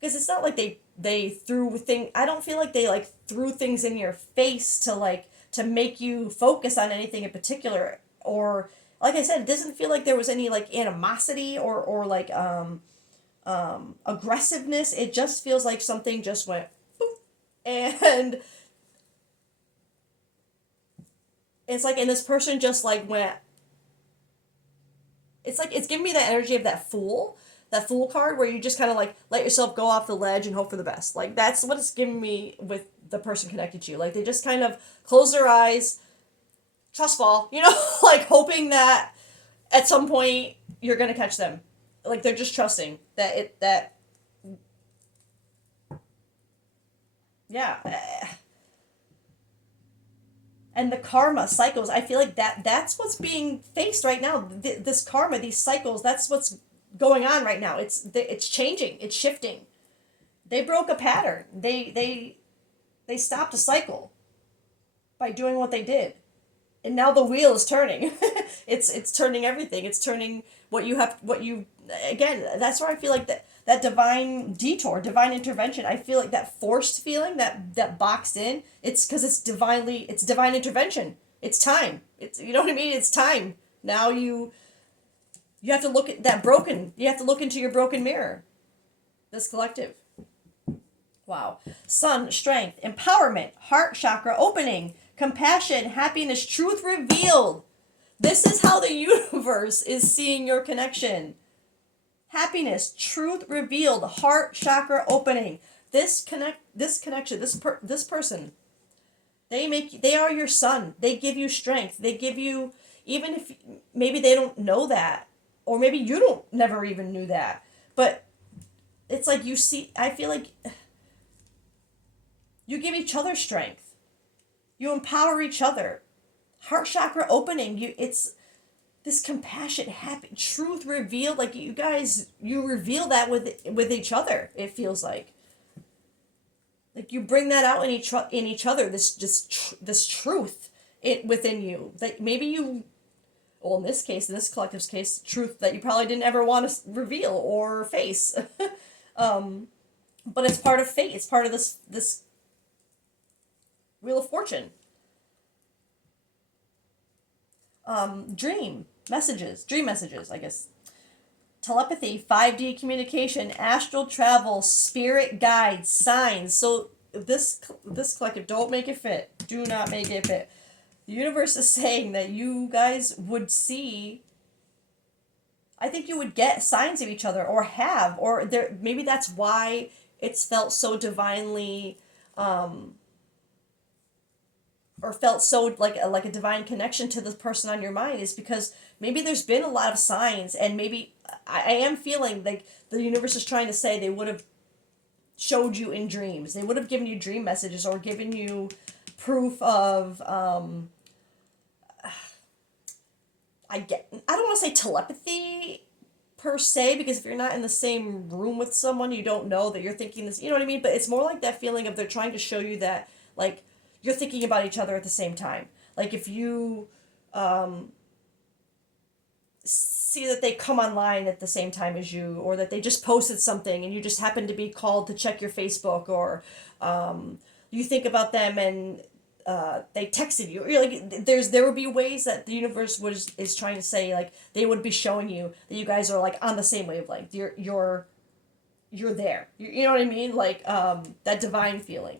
because it's not like they threw thing. I don't feel like they like threw things in your face to like to make you focus on anything in particular, or like I said, it doesn't feel like there was any like animosity or like aggressiveness. It just feels like something just went boop, and it's like, and this person just like went. It's like it's giving me the energy of that fool card where you just kind of like let yourself go off the ledge and hope for the best. Like that's what it's giving me with the person connected to you. Like they just kind of close their eyes, trust fall, you know, like hoping that at some point you're gonna catch them. Like they're just trusting that yeah. And the karma cycles, I feel like that's what's being faced right now. This karma, these cycles, that's what's going on right now. It's changing, it's shifting. They broke a pattern. They stopped a cycle by doing what they did, and now the wheel is turning. It's turning everything. It's turning what you again. That's where I feel like that divine detour, divine intervention. I feel like that forced feeling, that boxed in. It's because it's divine intervention. It's time. It's, you know what I mean. It's time. Now you have to look at that broken. You have to look into your broken mirror. This collective. Wow. Sun, strength, empowerment, heart chakra opening, compassion, happiness, truth revealed. This is how the universe is seeing your connection. Happiness, truth revealed, heart chakra opening. This connection, this person, they are your sun. They give you strength. They give you, even if maybe they don't know that, or maybe you don't never even knew that, but it's like you see, I feel like you give each other strength. You empower each other. Heart chakra opening. It's this compassion, happy, truth revealed. Like you guys, you reveal that with each other. It feels like you bring that out in each other. This truth within you. That maybe you, well, in this case, in this collective's case, truth that you probably didn't ever want to reveal or face. But it's part of fate. It's part of this Wheel of Fortune. Dream messages, I guess. Telepathy, 5D communication, astral travel, spirit guides, signs. So this collective, don't make it fit. Do not make it fit. The universe is saying that you guys would see. I think you would get signs of each other, or have, or there. Maybe that's why it's felt so divinely, or felt so like a divine connection to the person on your mind, is because maybe there's been a lot of signs, and maybe I am feeling like the universe is trying to say they would have showed you in dreams. They would have given you dream messages or given you proof of I don't want to say telepathy per se, because if you're not in the same room with someone, you don't know that you're thinking this, you know what I mean? But it's more like that feeling of they're trying to show you that like you're thinking about each other at the same time. Like if you see that they come online at the same time as you, or that they just posted something and you just happen to be called to check your Facebook, or you think about them and they texted you. You're like, there would be ways that the universe is trying to say, like they would be showing you that you guys are like on the same wavelength. You're there. You know what I mean? Like that divine feeling,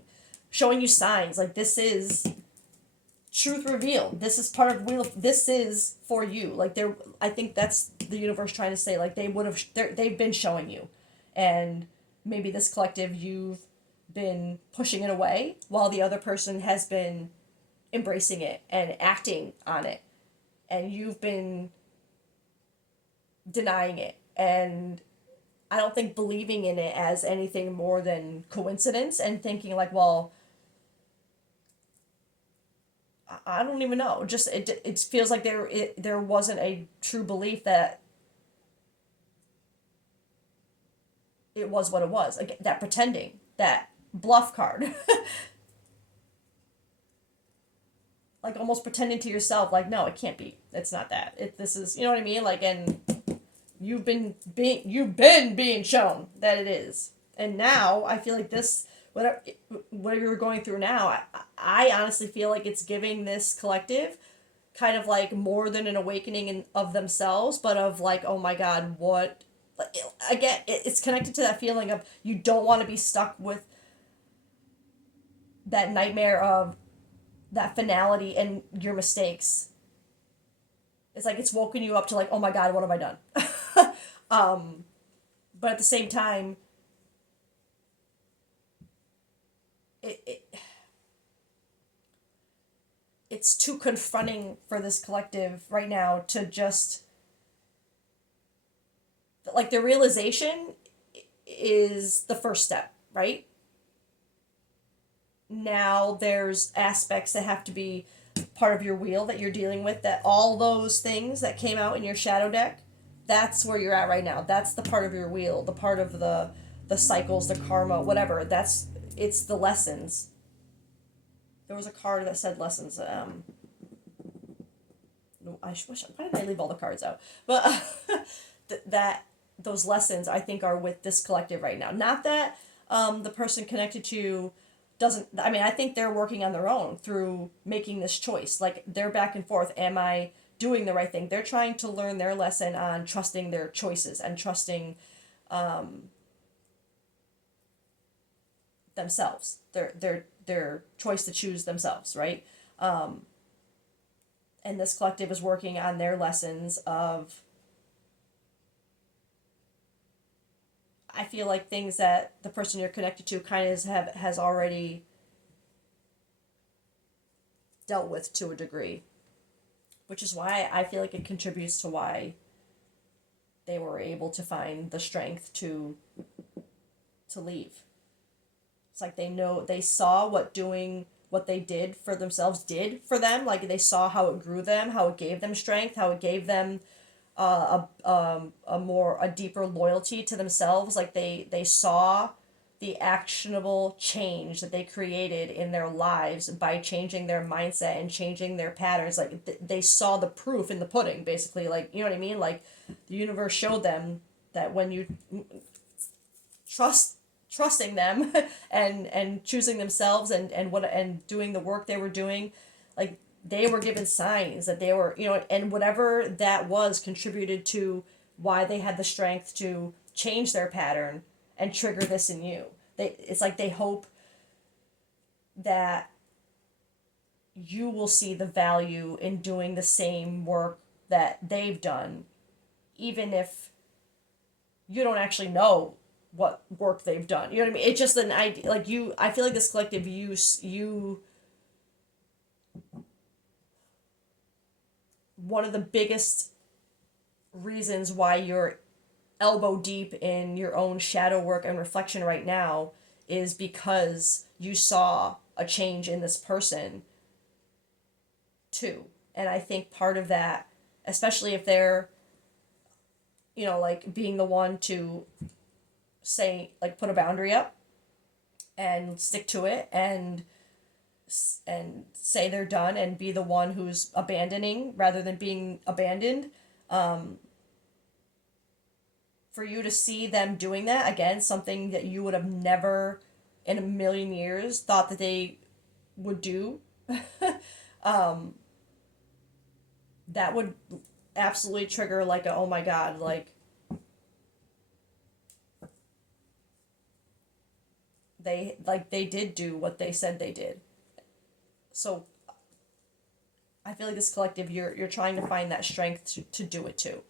showing you signs like this is truth revealed. This is part of wheel. This is for you. Like they're. I think that's the universe trying to say. Like they would have. They've been showing you, and maybe this collective you've been pushing it away while the other person has been embracing it and acting on it, and you've been denying it, and I don't think believing in it as anything more than coincidence, and thinking like, well, I don't even know. Just it feels like there wasn't a true belief that it was what it was. Like that pretending, that bluff card, like almost pretending to yourself, like no, it can't be. It's not that. This is, you know what I mean. Like, and you've been being shown that it is, and now I feel like this whatever you're going through now, I honestly feel like it's giving this collective kind of like more than an awakening of themselves, but of like, oh my god, what, again, it's connected to that feeling of you don't want to be stuck with that nightmare of that finality and your mistakes. It's like it's woken you up to like, oh my god, what have I done? But at the same time, it, it it's too confronting for this collective right now to just, like, the realization is the first step, right? Now there's aspects that have to be part of your wheel that you're dealing with, that all those things that came out in your shadow deck, that's where you're at right now. That's the part of your wheel, the part of the cycles, the karma, whatever. It's the lessons. There was a card that said lessons. I wish, why did I leave all the cards out? But that those lessons I think are with this collective right now. Not that the person connected to doesn't. I mean, I think they're working on their own through making this choice. Like, they're back and forth. Am I doing the right thing? They're trying to learn their lesson on trusting their choices and trusting themselves. Their choice to choose themselves, right? And this collective is working on their lessons of, I feel like, things that the person you're connected to kind of has already dealt with to a degree, which is why I feel like it contributes to why they were able to find the strength to leave. It's like they saw what doing what they did for themselves did for them. Like, they saw how it grew them, how it gave them strength, how it gave them a deeper loyalty to themselves. Like, they saw the actionable change that they created in their lives by changing their mindset and changing their patterns. Like, they saw the proof in the pudding, basically. Like, you know what I mean? Like, the universe showed them that when you trusting them and choosing themselves and doing the work they were doing, like, they were given signs that they were, and whatever that was contributed to why they had the strength to change their pattern and trigger this in you. It's like they hope that you will see the value in doing the same work that they've done, even if you don't actually know what work they've done. You know what I mean? It's just an idea. Like, I feel like this collective you one of the biggest reasons why you're elbow deep in your own shadow work and reflection right now is because you saw a change in this person too. And I think part of that, especially if they're, like, being the one to say, like, put a boundary up and stick to it and say they're done and be the one who's abandoning rather than being abandoned. For you to see them doing that again, something that you would have never in a million years thought that they would do, that would absolutely trigger, like, a, oh my god, like, they did do what they said they did. So I feel like this collective, you're trying to find that strength to do it too.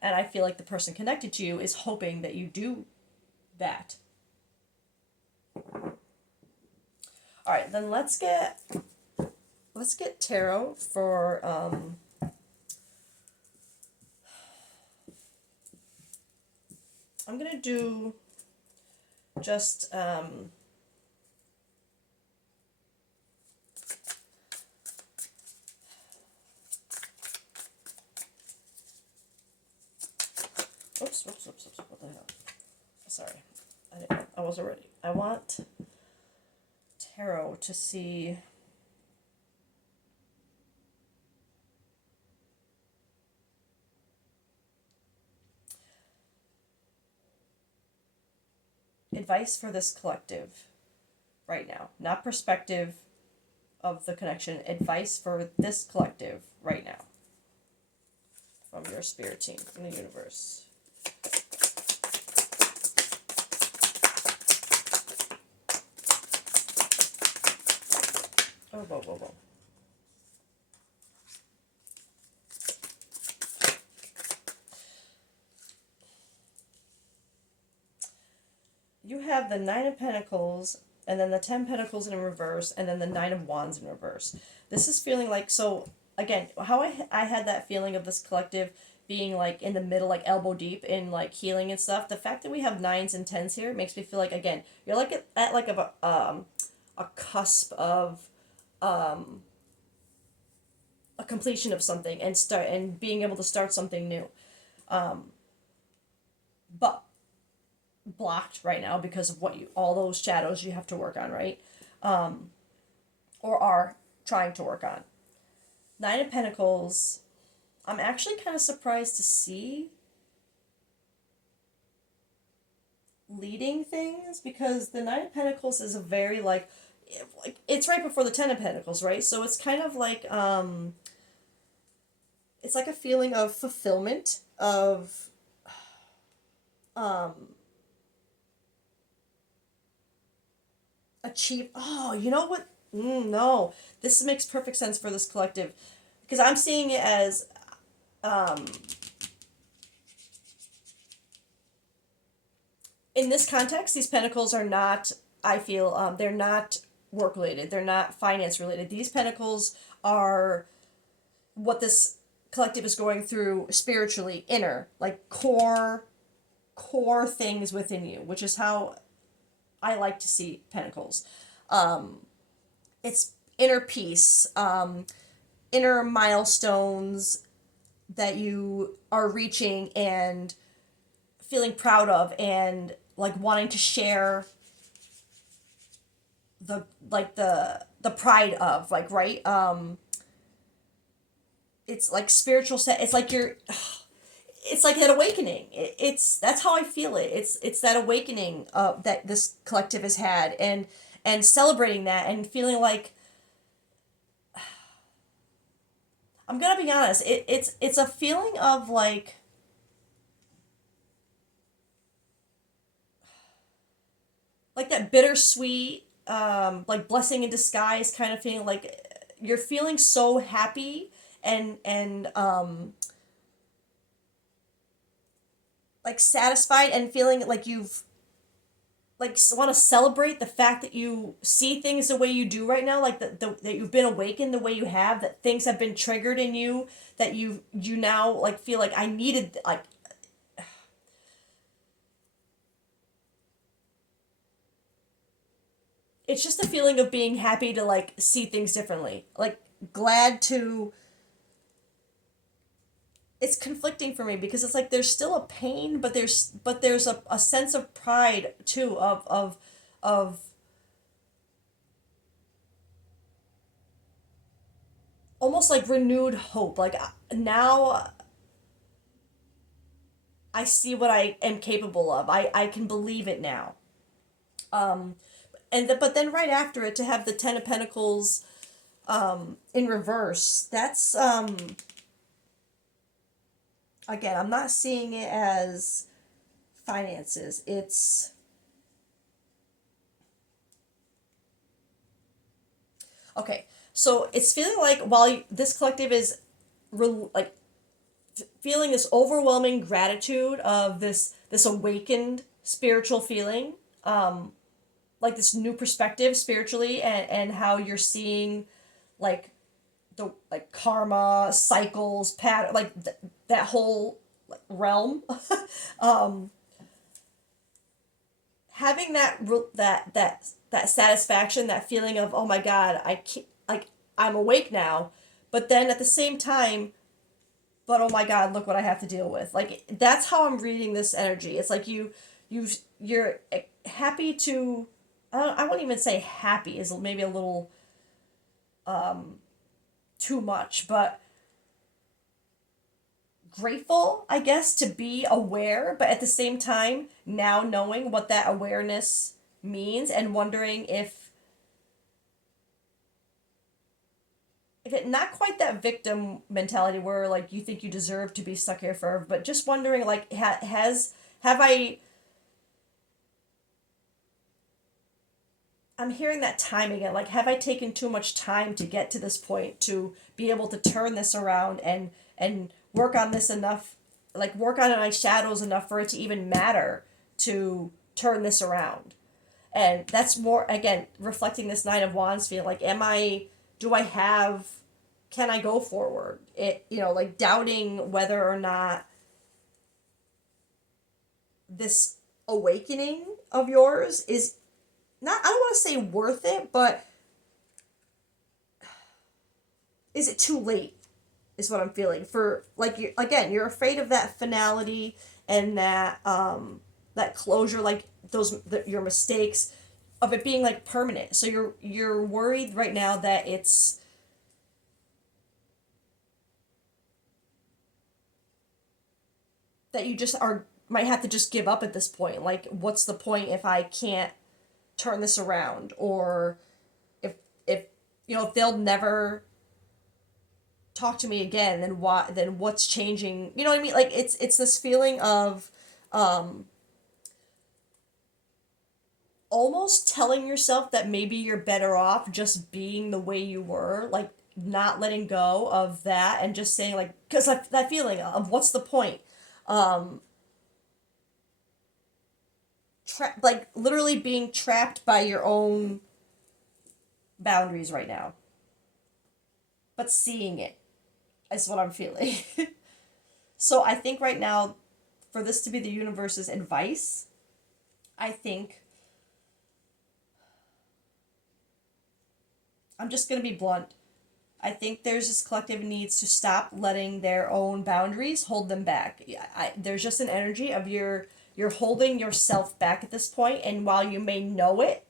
And I feel like the person connected to you is hoping that you do that. All right, then let's get tarot for I'm gonna do just oops, what the hell? Sorry, I wasn't ready. I want tarot to see. Advice for this collective right now, not perspective of the connection. Advice for this collective right now from your spirit team from the universe. Oh, whoa. You have the Nine of Pentacles, and then the 10 Pentacles in reverse, and then the Nine of Wands in reverse. This is feeling like, so, again, how I had that feeling of this collective being, like, in the middle, like, elbow deep in, like, healing and stuff. The fact that we have 9s and 10s here makes me feel like, again, you're, like, at like, a cusp of, a completion of something and being able to start something new. But blocked right now because of all those shadows you have to work on, right? Or are trying to work on. Nine of Pentacles, I'm actually kind of surprised to see leading things, because the Nine of Pentacles is a very like it's right before the Ten of Pentacles, right? So it's kind of like it's like a feeling of fulfillment of achieve. Oh, you know what? No, this makes perfect sense for this collective, because I'm seeing it as in this context, these pentacles are not, I feel, they're not work related. They're not finance related. These pentacles are what this collective is going through spiritually, inner, like core things within you, which is how I like to see pentacles. It's inner peace, inner milestones that you are reaching and feeling proud of, and like wanting to share the pride of, like, right, it's like spiritual set. It's like you're it's like that awakening. That's how I feel it. It's that awakening that this collective has had, and celebrating that and feeling like, I'm gonna be honest, it's a feeling of like that bittersweet, like blessing in disguise kind of feeling. Like you're feeling so happy and like satisfied, and feeling like you've like want to celebrate the fact that you see things the way you do right now, like that you've been awakened the way you have, that things have been triggered in you, that you now like feel like I needed, like, it's just a feeling of being happy to like see things differently, like glad to. It's conflicting for me because it's like there's still a pain, but there's a sense of pride too, of almost like renewed hope. Like now I see what I am capable of. I can believe it now. But then right after it, to have the Ten of Pentacles in reverse, that's again, I'm not seeing it as finances. It's okay. So it's feeling like while this collective is like feeling this overwhelming gratitude of this awakened spiritual feeling, like this new perspective spiritually, and how you're seeing like the like karma cycles pattern, like that whole like realm. having that satisfaction, that feeling of, oh my god, I can't, like, I'm awake now, but then at the same time, but oh my god, look what I have to deal with. Like, that's how I'm reading this energy. It's like you're happy to, I won't even say happy is maybe a little too much, but grateful, I guess, to be aware, but at the same time, now knowing what that awareness means and wondering if it not quite that victim mentality where like you think you deserve to be stuck here forever, but just wondering like have I, I'm hearing that time again, like have I taken too much time to get to this point to be able to turn this around and work on this enough, like work on my shadows enough for it to even matter to turn this around. And that's more again reflecting this Nine of Wands feel like, am I, do I have, can I go forward, it, like doubting whether or not this awakening of yours is not, I don't want to say worth it, but is it too late is what I'm feeling for, like, you again, you're afraid of that finality and that closure, like your mistakes, of it being like permanent. So you're worried right now that it's, that you just are, might have to just give up at this point. Like, what's the point if I can't turn this around, or if if they'll never talk to me again, then why, then what's changing, you know what I mean? Like, it's this feeling of um almost telling yourself that maybe you're better off just being the way you were, like not letting go of that and just saying like, because that feeling of what's the point, um like literally being trapped by your own boundaries right now, but seeing it is what I'm feeling. So I think right now, for this to be the universe's advice, I think I'm just going to be blunt. I think there's this collective needs to stop letting their own boundaries hold them back. There's just an energy of you're holding yourself back at this point, and while you may know it,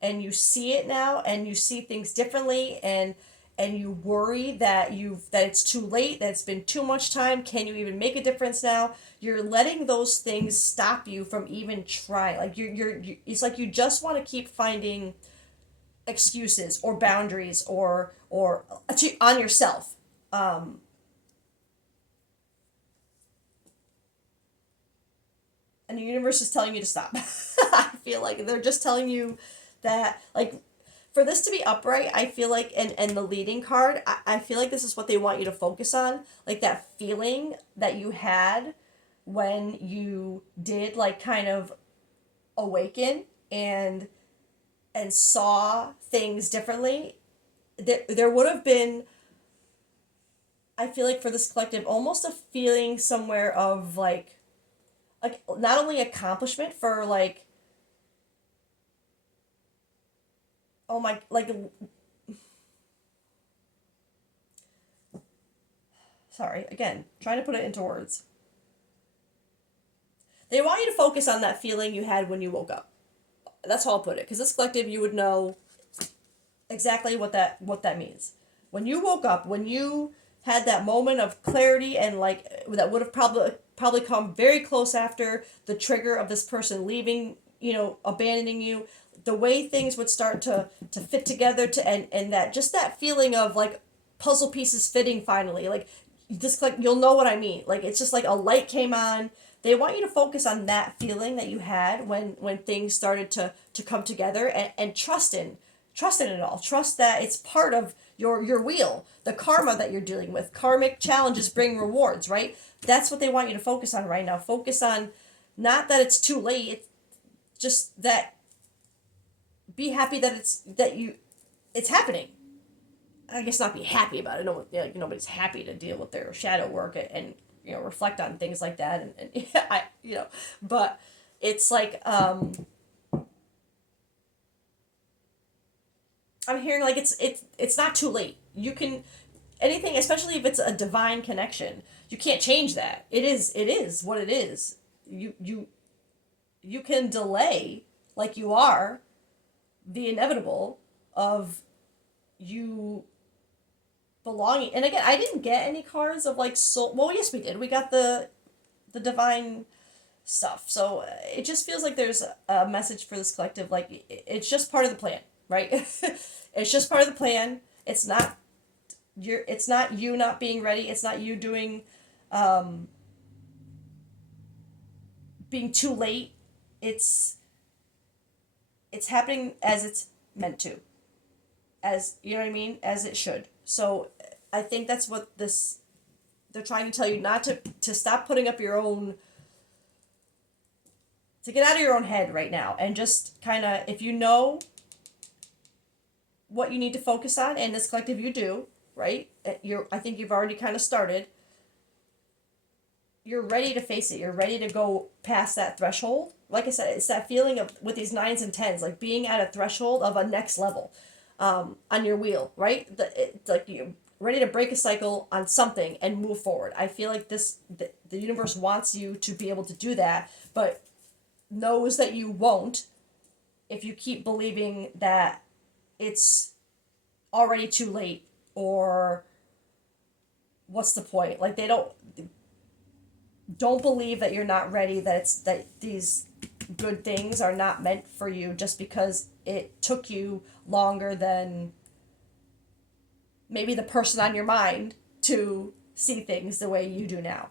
and you see it now, and you see things differently, and you worry that it's too late, that it's been too much time, can you even make a difference now? You're letting those things stop you from even trying. Like it's like you just want to keep finding excuses or boundaries or on yourself. And the universe is telling you to stop. I feel like they're just telling you that, like, for this to be upright, I feel like, and the leading card, I feel like this is what they want you to focus on, like that feeling that you had when you did like kind of awaken and saw things differently. There would have been, I feel like for this collective, almost a feeling somewhere of like not only accomplishment for like, oh my, like, sorry, again, trying to put it into words. They want you to focus on that feeling you had when you woke up. That's how I'll put it, because this collective, you would know exactly what that means. When you woke up, when you had that moment of clarity, and like that would have probably come very close after the trigger of this person leaving, abandoning you, the way things would start to fit together, to and that, just that feeling of like puzzle pieces fitting finally, like just like, you'll know what I mean. Like, it's just like a light came on. They want you to focus on that feeling that you had when things started to come together, and trust in it all. Trust that it's part of your wheel, the karma that you're dealing with. Karmic challenges bring rewards, right? That's what they want you to focus on right now. Focus on, not that it's too late, it's just that, be happy that it's happening. I guess not be happy about it. No, nobody's happy to deal with their shadow work and reflect on things like that, and I, but it's like, I'm hearing like it's not too late. You can anything, especially if it's a divine connection. You can't change that. It is what it is. You can delay like you are the inevitable of you belonging. And again, I didn't get any cards of like soul. Well, yes, we did. We got the divine stuff. So it just feels like there's a message for this collective. Like it's just part of the plan, right? It's just part of the plan. It's not It's not you not being ready. It's not you doing, being too late. It's it's happening as it's meant to, as you know what I mean, as it should. So I think that's what this they're trying to tell you, not to stop putting up your own, to get out of your own head right now, and just kind of, if you know what you need to focus on, and this collective you do, right? I think you've already kind of started. You're ready to face it. You're ready to go past that threshold. Like I said, it's that feeling of with these nines and tens, like being at a threshold of a next level, on your wheel, right? It's like you ready to break a cycle on something and move forward. I feel like the universe wants you to be able to do that, but knows that you won't if you keep believing that it's already too late, or what's the point? Like they don't believe that you're not ready, that these good things are not meant for you just because it took you longer than maybe the person on your mind to see things the way you do now.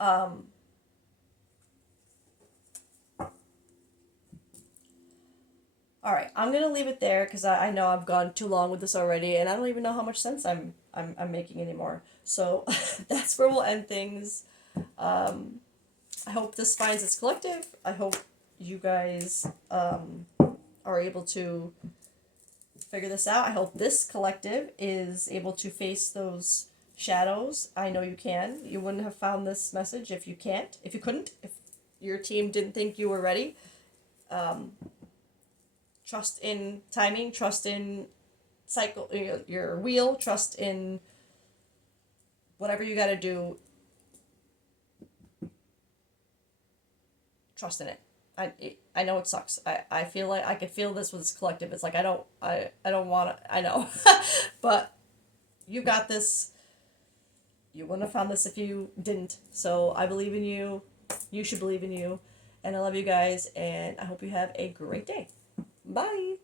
Um, all right, I'm gonna leave it there because I know I've gone too long with this already, and I don't even know how much sense I'm making anymore. So that's where we'll end things. Um, I hope this finds its collective. I hope you guys are able to figure this out. I hope this collective is able to face those shadows. I know you can. You wouldn't have found this message if you can't, if you couldn't, if your team didn't think you were ready. Um, Trust in timing, trust in cycle, your wheel, trust in whatever you got to do, trust in it. I know it sucks. I feel like I could feel this with this collective. It's like I don't want to. I know, but you got this. You wouldn't have found this if you didn't. So I believe in you. You should believe in you, and I love you guys. And I hope you have a great day. Bye.